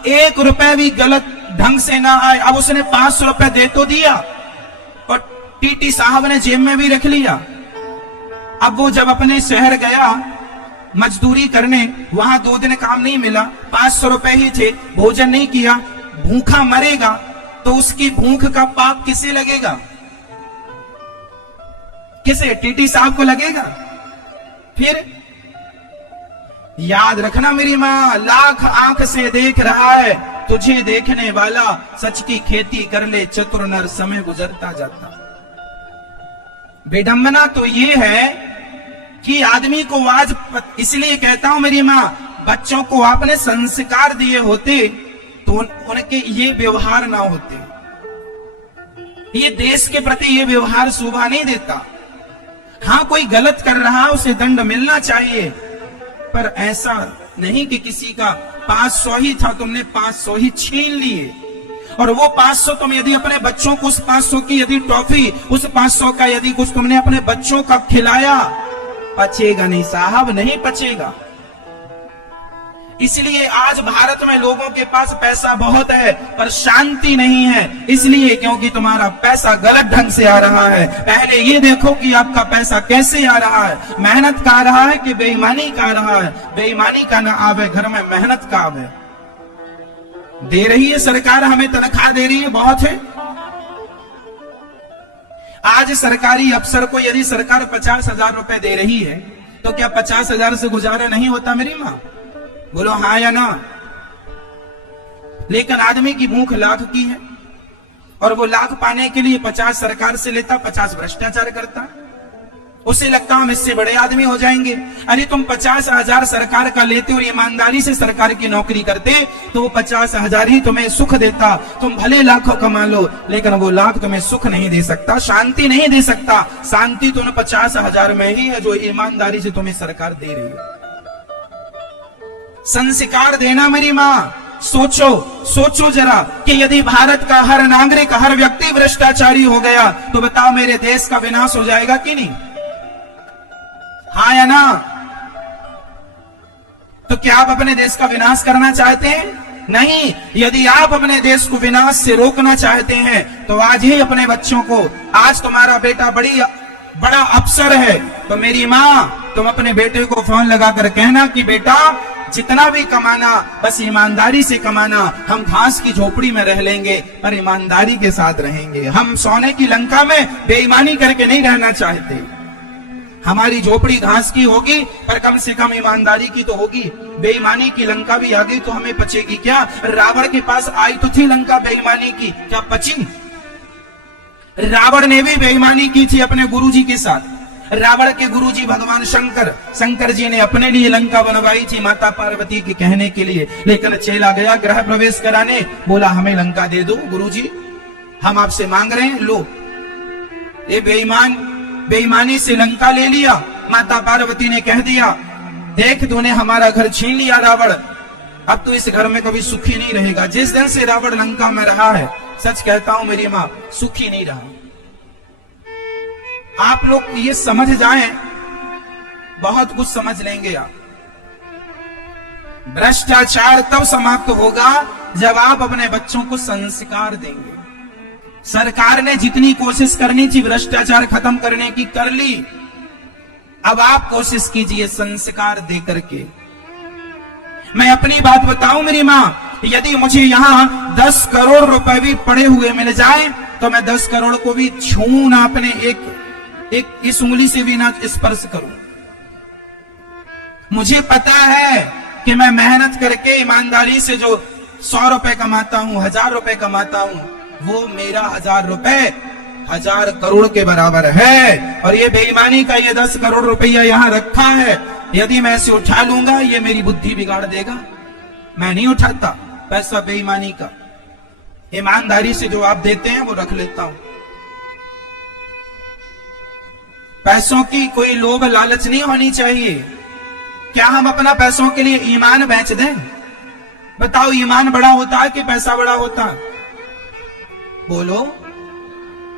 1 रुपए भी गलत ढंग से ना आए। अब उसने 500 रुपए दे तो दिया, और टीटी साहब ने जेब में भी रख लिया। अब वो जब अपने शहर गया मजदूरी करने, वहां 2 दिन काम नहीं मिला, 500 रुपए ही थे, भोजन नहीं किया, भूखा मरेगा, तो उसकी भूख का पाप किसे लगेगा? किसे? टीटी साहब को लगेगा। फिर याद रखना मेरी मां, लाख आंख से देख रहा है तुझे देखने वाला, सच की खेती कर ले चतुर नर, समय गुजरता जाता। विडंबना तो ये है कि आदमी को आज, इसलिए कहता हूं मेरी मां, बच्चों को आपने संस्कार दिए होते तो उनके ये व्यवहार ना होते। ये देश के प्रति ये व्यवहार शोभा नहीं देता। हाँ, कोई गलत कर रहा उसे दंड मिलना चाहिए, पर ऐसा नहीं कि किसी का 500 ही था, तुमने 500 ही छीन लिए, और वो 500 तुम यदि अपने बच्चों को, उस 500 की यदि टॉफी, उस 500 का यदि कुछ तुमने अपने बच्चों का खिलाया, पचेगा नहीं साहब, नहीं पचेगा। इसलिए आज भारत में लोगों के पास पैसा बहुत है पर शांति नहीं है, इसलिए क्योंकि तुम्हारा पैसा गलत ढंग से आ रहा है। पहले ये देखो कि आपका पैसा कैसे आ रहा है, मेहनत का आ रहा है कि बेईमानी का आ रहा है। बेईमानी का ना आवे घर में, मेहनत का आवे। दे रही है सरकार, हमें तनख्वाह दे रही है, बहुत है। आज सरकारी अफसर को यदि सरकार 50,000 रुपए दे रही है तो क्या 50,000 से गुजारा नहीं होता मेरी मां? बोलो हाँ या ना। लेकिन आदमी की भूख लाख की है, और वो लाख पाने के लिए 50 सरकार से लेता, 50 भ्रष्टाचार करता। उसे लगता हम इससे बड़े आदमी हो जाएंगे। अरे तुम 50,000 सरकार का लेते और ईमानदारी से सरकार की नौकरी करते तो वो 50,000 ही तुम्हें सुख देता। तुम भले लाखों कमा लो, लेकिन वो लाख तुम्हें सुख नहीं दे सकता, शांति नहीं दे सकता। शांति तो उन 50,000 में ही है जो ईमानदारी से तुम्हें सरकार दे रही है। संस्कार देना मेरी मां। सोचो जरा कि यदि भारत का हर नागरिक, हर व्यक्ति भ्रष्टाचारी हो गया तो बताओ मेरे देश का विनाश हो जाएगा कि नहीं? हाँ या ना? तो क्या आप अपने देश का विनाश करना चाहते हैं? नहीं। यदि आप अपने देश को विनाश से रोकना चाहते हैं तो आज ही अपने बच्चों को, आज तुम्हारा बेटा बड़ा अफसर है तो मेरी मां, तुम अपने बेटे को फोन लगाकर कहना कि बेटा जितना भी कमाना बस ईमानदारी से कमाना। हम घास की झोपड़ी में रह लेंगे पर ईमानदारी के साथ रहेंगे। हम सोने की लंका में बेईमानी करके नहीं रहना चाहते। हमारी झोपड़ी घास की होगी पर कम से कम ईमानदारी की तो होगी। बेईमानी की लंका भी आ गई तो हमें पचेगी क्या? रावण के पास आई तो थी लंका बेईमानी की, क्या पची? रावण ने भी बेईमानी की थी अपने गुरुजी के साथ। रावण के गुरुजी भगवान शंकर जी ने अपने लिए लंका बनवाई थी माता पार्वती के कहने के लिए, लेकिन चेला गया गृह प्रवेश कराने, बोला हमें लंका दे दो गुरुजी, हम आपसे मांग रहे हैं, लो। ये बेईमानी से लंका ले लिया। माता पार्वती ने कह दिया, देख तूने हमारा घर छीन लिया रावण, अब तो इस घर में कभी सुखी नहीं रहेगा। जिस दिन से रावण लंका में रहा है, सच कहता हूं मेरी मां, सुखी नहीं रहा। आप लोग ये समझ जाएं, बहुत कुछ समझ लेंगे आप। भ्रष्टाचार तब समाप्त होगा जब आप अपने बच्चों को संस्कार देंगे। सरकार ने जितनी कोशिश करनी थी भ्रष्टाचार खत्म करने की कर ली, अब आप कोशिश कीजिए संस्कार दे करके। मैं अपनी बात बताऊं मेरी मां, यदि मुझे यहां 10 करोड़ रुपए भी पड़े हुए मिल जाए तो मैं 10 करोड़ को भी छूं ना, अपने एक इस उंगली से भी ना स्पर्श करूं। मुझे पता है कि मैं मेहनत करके ईमानदारी से जो 100 रुपए कमाता हूं, 1000 रुपए कमाता हूं, वो मेरा 1000 रुपए 1000 करोड़ के बराबर है। और ये बेईमानी का ये 10 करोड़ रुपया यहां रखा है, यदि मैं इसे उठा लूंगा ये मेरी बुद्धि बिगाड़ देगा। मैं नहीं उठाता पैसा बेईमानी का, ईमानदारी से जो आप देते हैं वो रख लेता हूं। पैसों की कोई लोभ लालच नहीं होनी चाहिए। क्या हम अपना पैसों के लिए ईमान बेच दें? बताओ, ईमान बड़ा होता है कि पैसा बड़ा होता है? बोलो,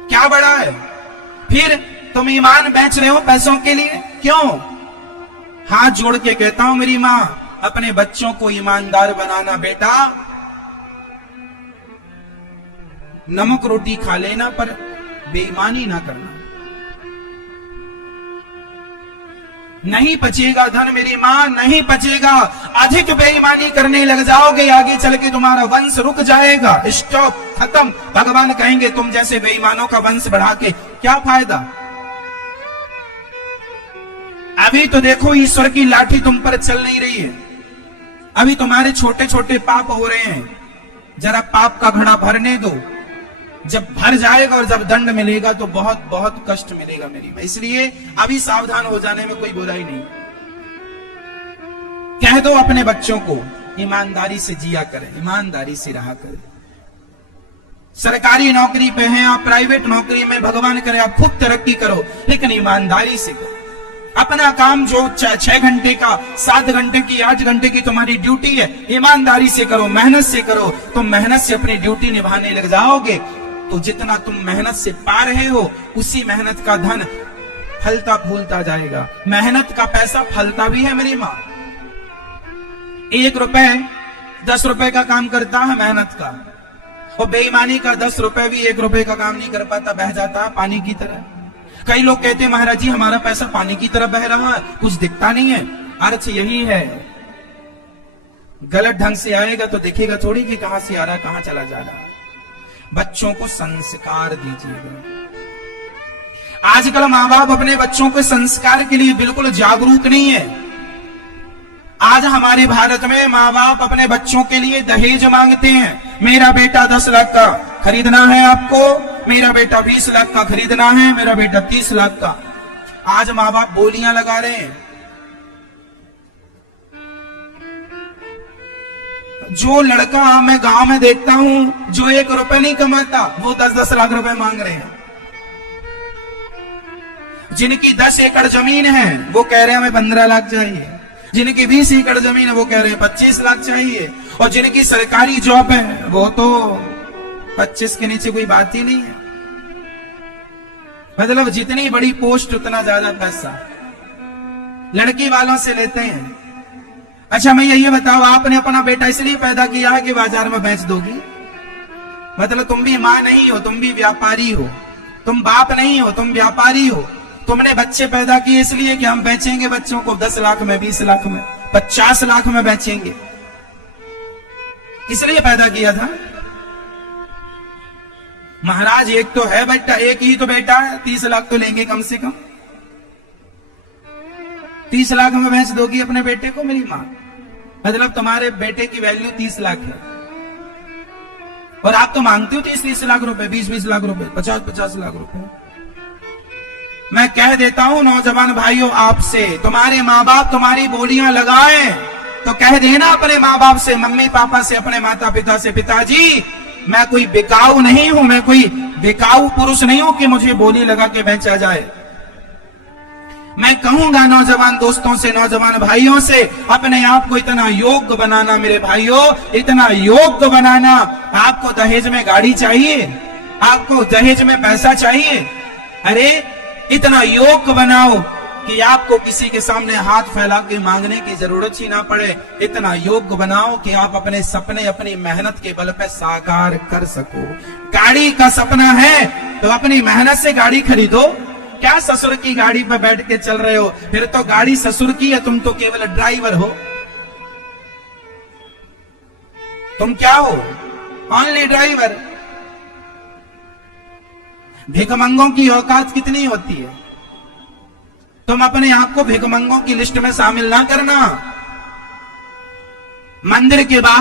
क्या बड़ा है? फिर तुम ईमान बेच रहे हो पैसों के लिए, क्यों? हाथ जोड़ के कहता हूं मेरी मां, अपने बच्चों को ईमानदार बनाना बेटा। नमक रोटी खा लेना पर बेईमानी ना करना। नहीं पचेगा धन मेरी मां, नहीं पचेगा। अधिक बेईमानी करने लग जाओगे, आगे चल के तुम्हारा वंश रुक जाएगा। स्टॉप, खत्म। भगवान कहेंगे तुम जैसे बेईमानों का वंश बढ़ा के क्या फायदा? अभी तो देखो ईश्वर की लाठी तुम पर चल नहीं रही है, अभी तुम्हारे छोटे छोटे पाप हो रहे हैं। जरा पाप का घड़ा भरने दो, जब भर जाएगा और जब दंड मिलेगा तो बहुत बहुत कष्ट मिलेगा मेरी मां। इसलिए अभी सावधान हो जाने में कोई बुराई नहीं। कह दो अपने बच्चों को ईमानदारी से जिया करें, ईमानदारी से रहा करें। सरकारी नौकरी पे हैं आप, प्राइवेट नौकरी में, भगवान करे आप खूब तरक्की करो, लेकिन ईमानदारी से करो। अपना काम जो 6 घंटे का, 7 घंटे की, 8 घंटे की तुम्हारी ड्यूटी है, ईमानदारी से करो, मेहनत से करो। तुम मेहनत से अपनी ड्यूटी निभाने लग जाओगे तो जितना तुम मेहनत से पा रहे हो उसी मेहनत का धन फलता फूलता जाएगा। मेहनत का पैसा फलता भी है मेरी मां। 1 रुपए 10 रुपए का काम करता है मेहनत का, और बेईमानी का 10 रुपए भी 1 रुपए का काम नहीं कर पाता, बह जाता है पानी की तरह। कई लोग कहते हैं महाराज जी हमारा पैसा पानी की तरह बह रहा है, कुछ दिखता नहीं है। अर्थ यही है, गलत ढंग से आएगा तो दिखेगा थोड़ी कि कहां से आ रहा है, कहां चला जा रहा है। बच्चों को संस्कार दीजिएगा। आजकल मां बाप अपने बच्चों के संस्कार के लिए बिल्कुल जागरूक नहीं है। आज हमारे भारत में मां बाप अपने बच्चों के लिए दहेज मांगते हैं। मेरा बेटा 10 लाख का खरीदना है आपको, मेरा बेटा 20 लाख का खरीदना है, मेरा बेटा 30 लाख का। आज मां बाप बोलियां लगा रहे हैं। जो लड़का मैं गांव में देखता हूं जो 1 रुपए नहीं कमाता, वो 10-10 लाख रुपए मांग रहे हैं। जिनकी 10 एकड़ जमीन है वो कह रहे हैं हमें 15 लाख चाहिए, जिनकी 20 एकड़ जमीन है वो कह रहे हैं 25 लाख चाहिए, और जिनकी सरकारी जॉब है वो तो 25 के नीचे कोई बात ही नहीं है। मतलब जितनी बड़ी पोस्ट उतना ज्यादा पैसा लड़की वालों से लेते हैं। अच्छा मैं ये बताओ, आपने अपना बेटा इसलिए पैदा किया है कि बाजार में बेच दोगी? मतलब तुम भी मां नहीं हो, तुम भी व्यापारी हो। तुम बाप नहीं हो, तुम व्यापारी हो। तुमने बच्चे पैदा किए इसलिए कि हम बेचेंगे बच्चों को 10 लाख में, 20 लाख में, 50 लाख में बेचेंगे, इसलिए पैदा किया था। महाराज एक तो है बेटा, एक ही तो बेटा है, 30 लाख तो लेंगे कम से कम। 30 लाख में भैंस दोगी अपने बेटे को मेरी मां? मतलब तुम्हारे बेटे की वैल्यू 30 लाख है और आप तो मांगते हो 30-30 लाख रुपए, 20-20 लाख रुपए, 50-50 लाख रुपए। मैं कह देता हूं नौजवान भाइयों आपसे, तुम्हारे माँ बाप तुम्हारी बोलियां लगाए तो कह देना अपने माँ बाप से, मम्मी पापा से, अपने माता पिता से, पिताजी मैं कोई बिकाऊ नहीं हूं, मैं कोई बिकाऊ पुरुष नहीं हूं कि मुझे बोली लगा के बेचा जाए। मैं कहूंगा नौजवान दोस्तों से, नौजवान भाइयों से, अपने आप को इतना योग्य बनाना मेरे भाइयों, इतना योग्य बनाना। आपको दहेज में गाड़ी चाहिए, आपको दहेज में पैसा चाहिए, अरे इतना योग्य बनाओ कि आपको किसी के सामने हाथ फैला के मांगने की जरूरत ही ना पड़े। इतना योग्य बनाओ कि आप अपने सपने अपनी मेहनत के बल पे साकार कर सको। गाड़ी का सपना है तो अपनी मेहनत से गाड़ी खरीदो। क्या ससुर की गाड़ी पर बैठ के चल रहे हो? फिर तो गाड़ी ससुर की है, तुम तो केवल ड्राइवर हो। तुम क्या हो? Only driver. भिखमंगों की औकात कितनी होती है? तुम अपने आप को भिखमंगों की लिस्ट में शामिल ना करना। मंदिर के बाहर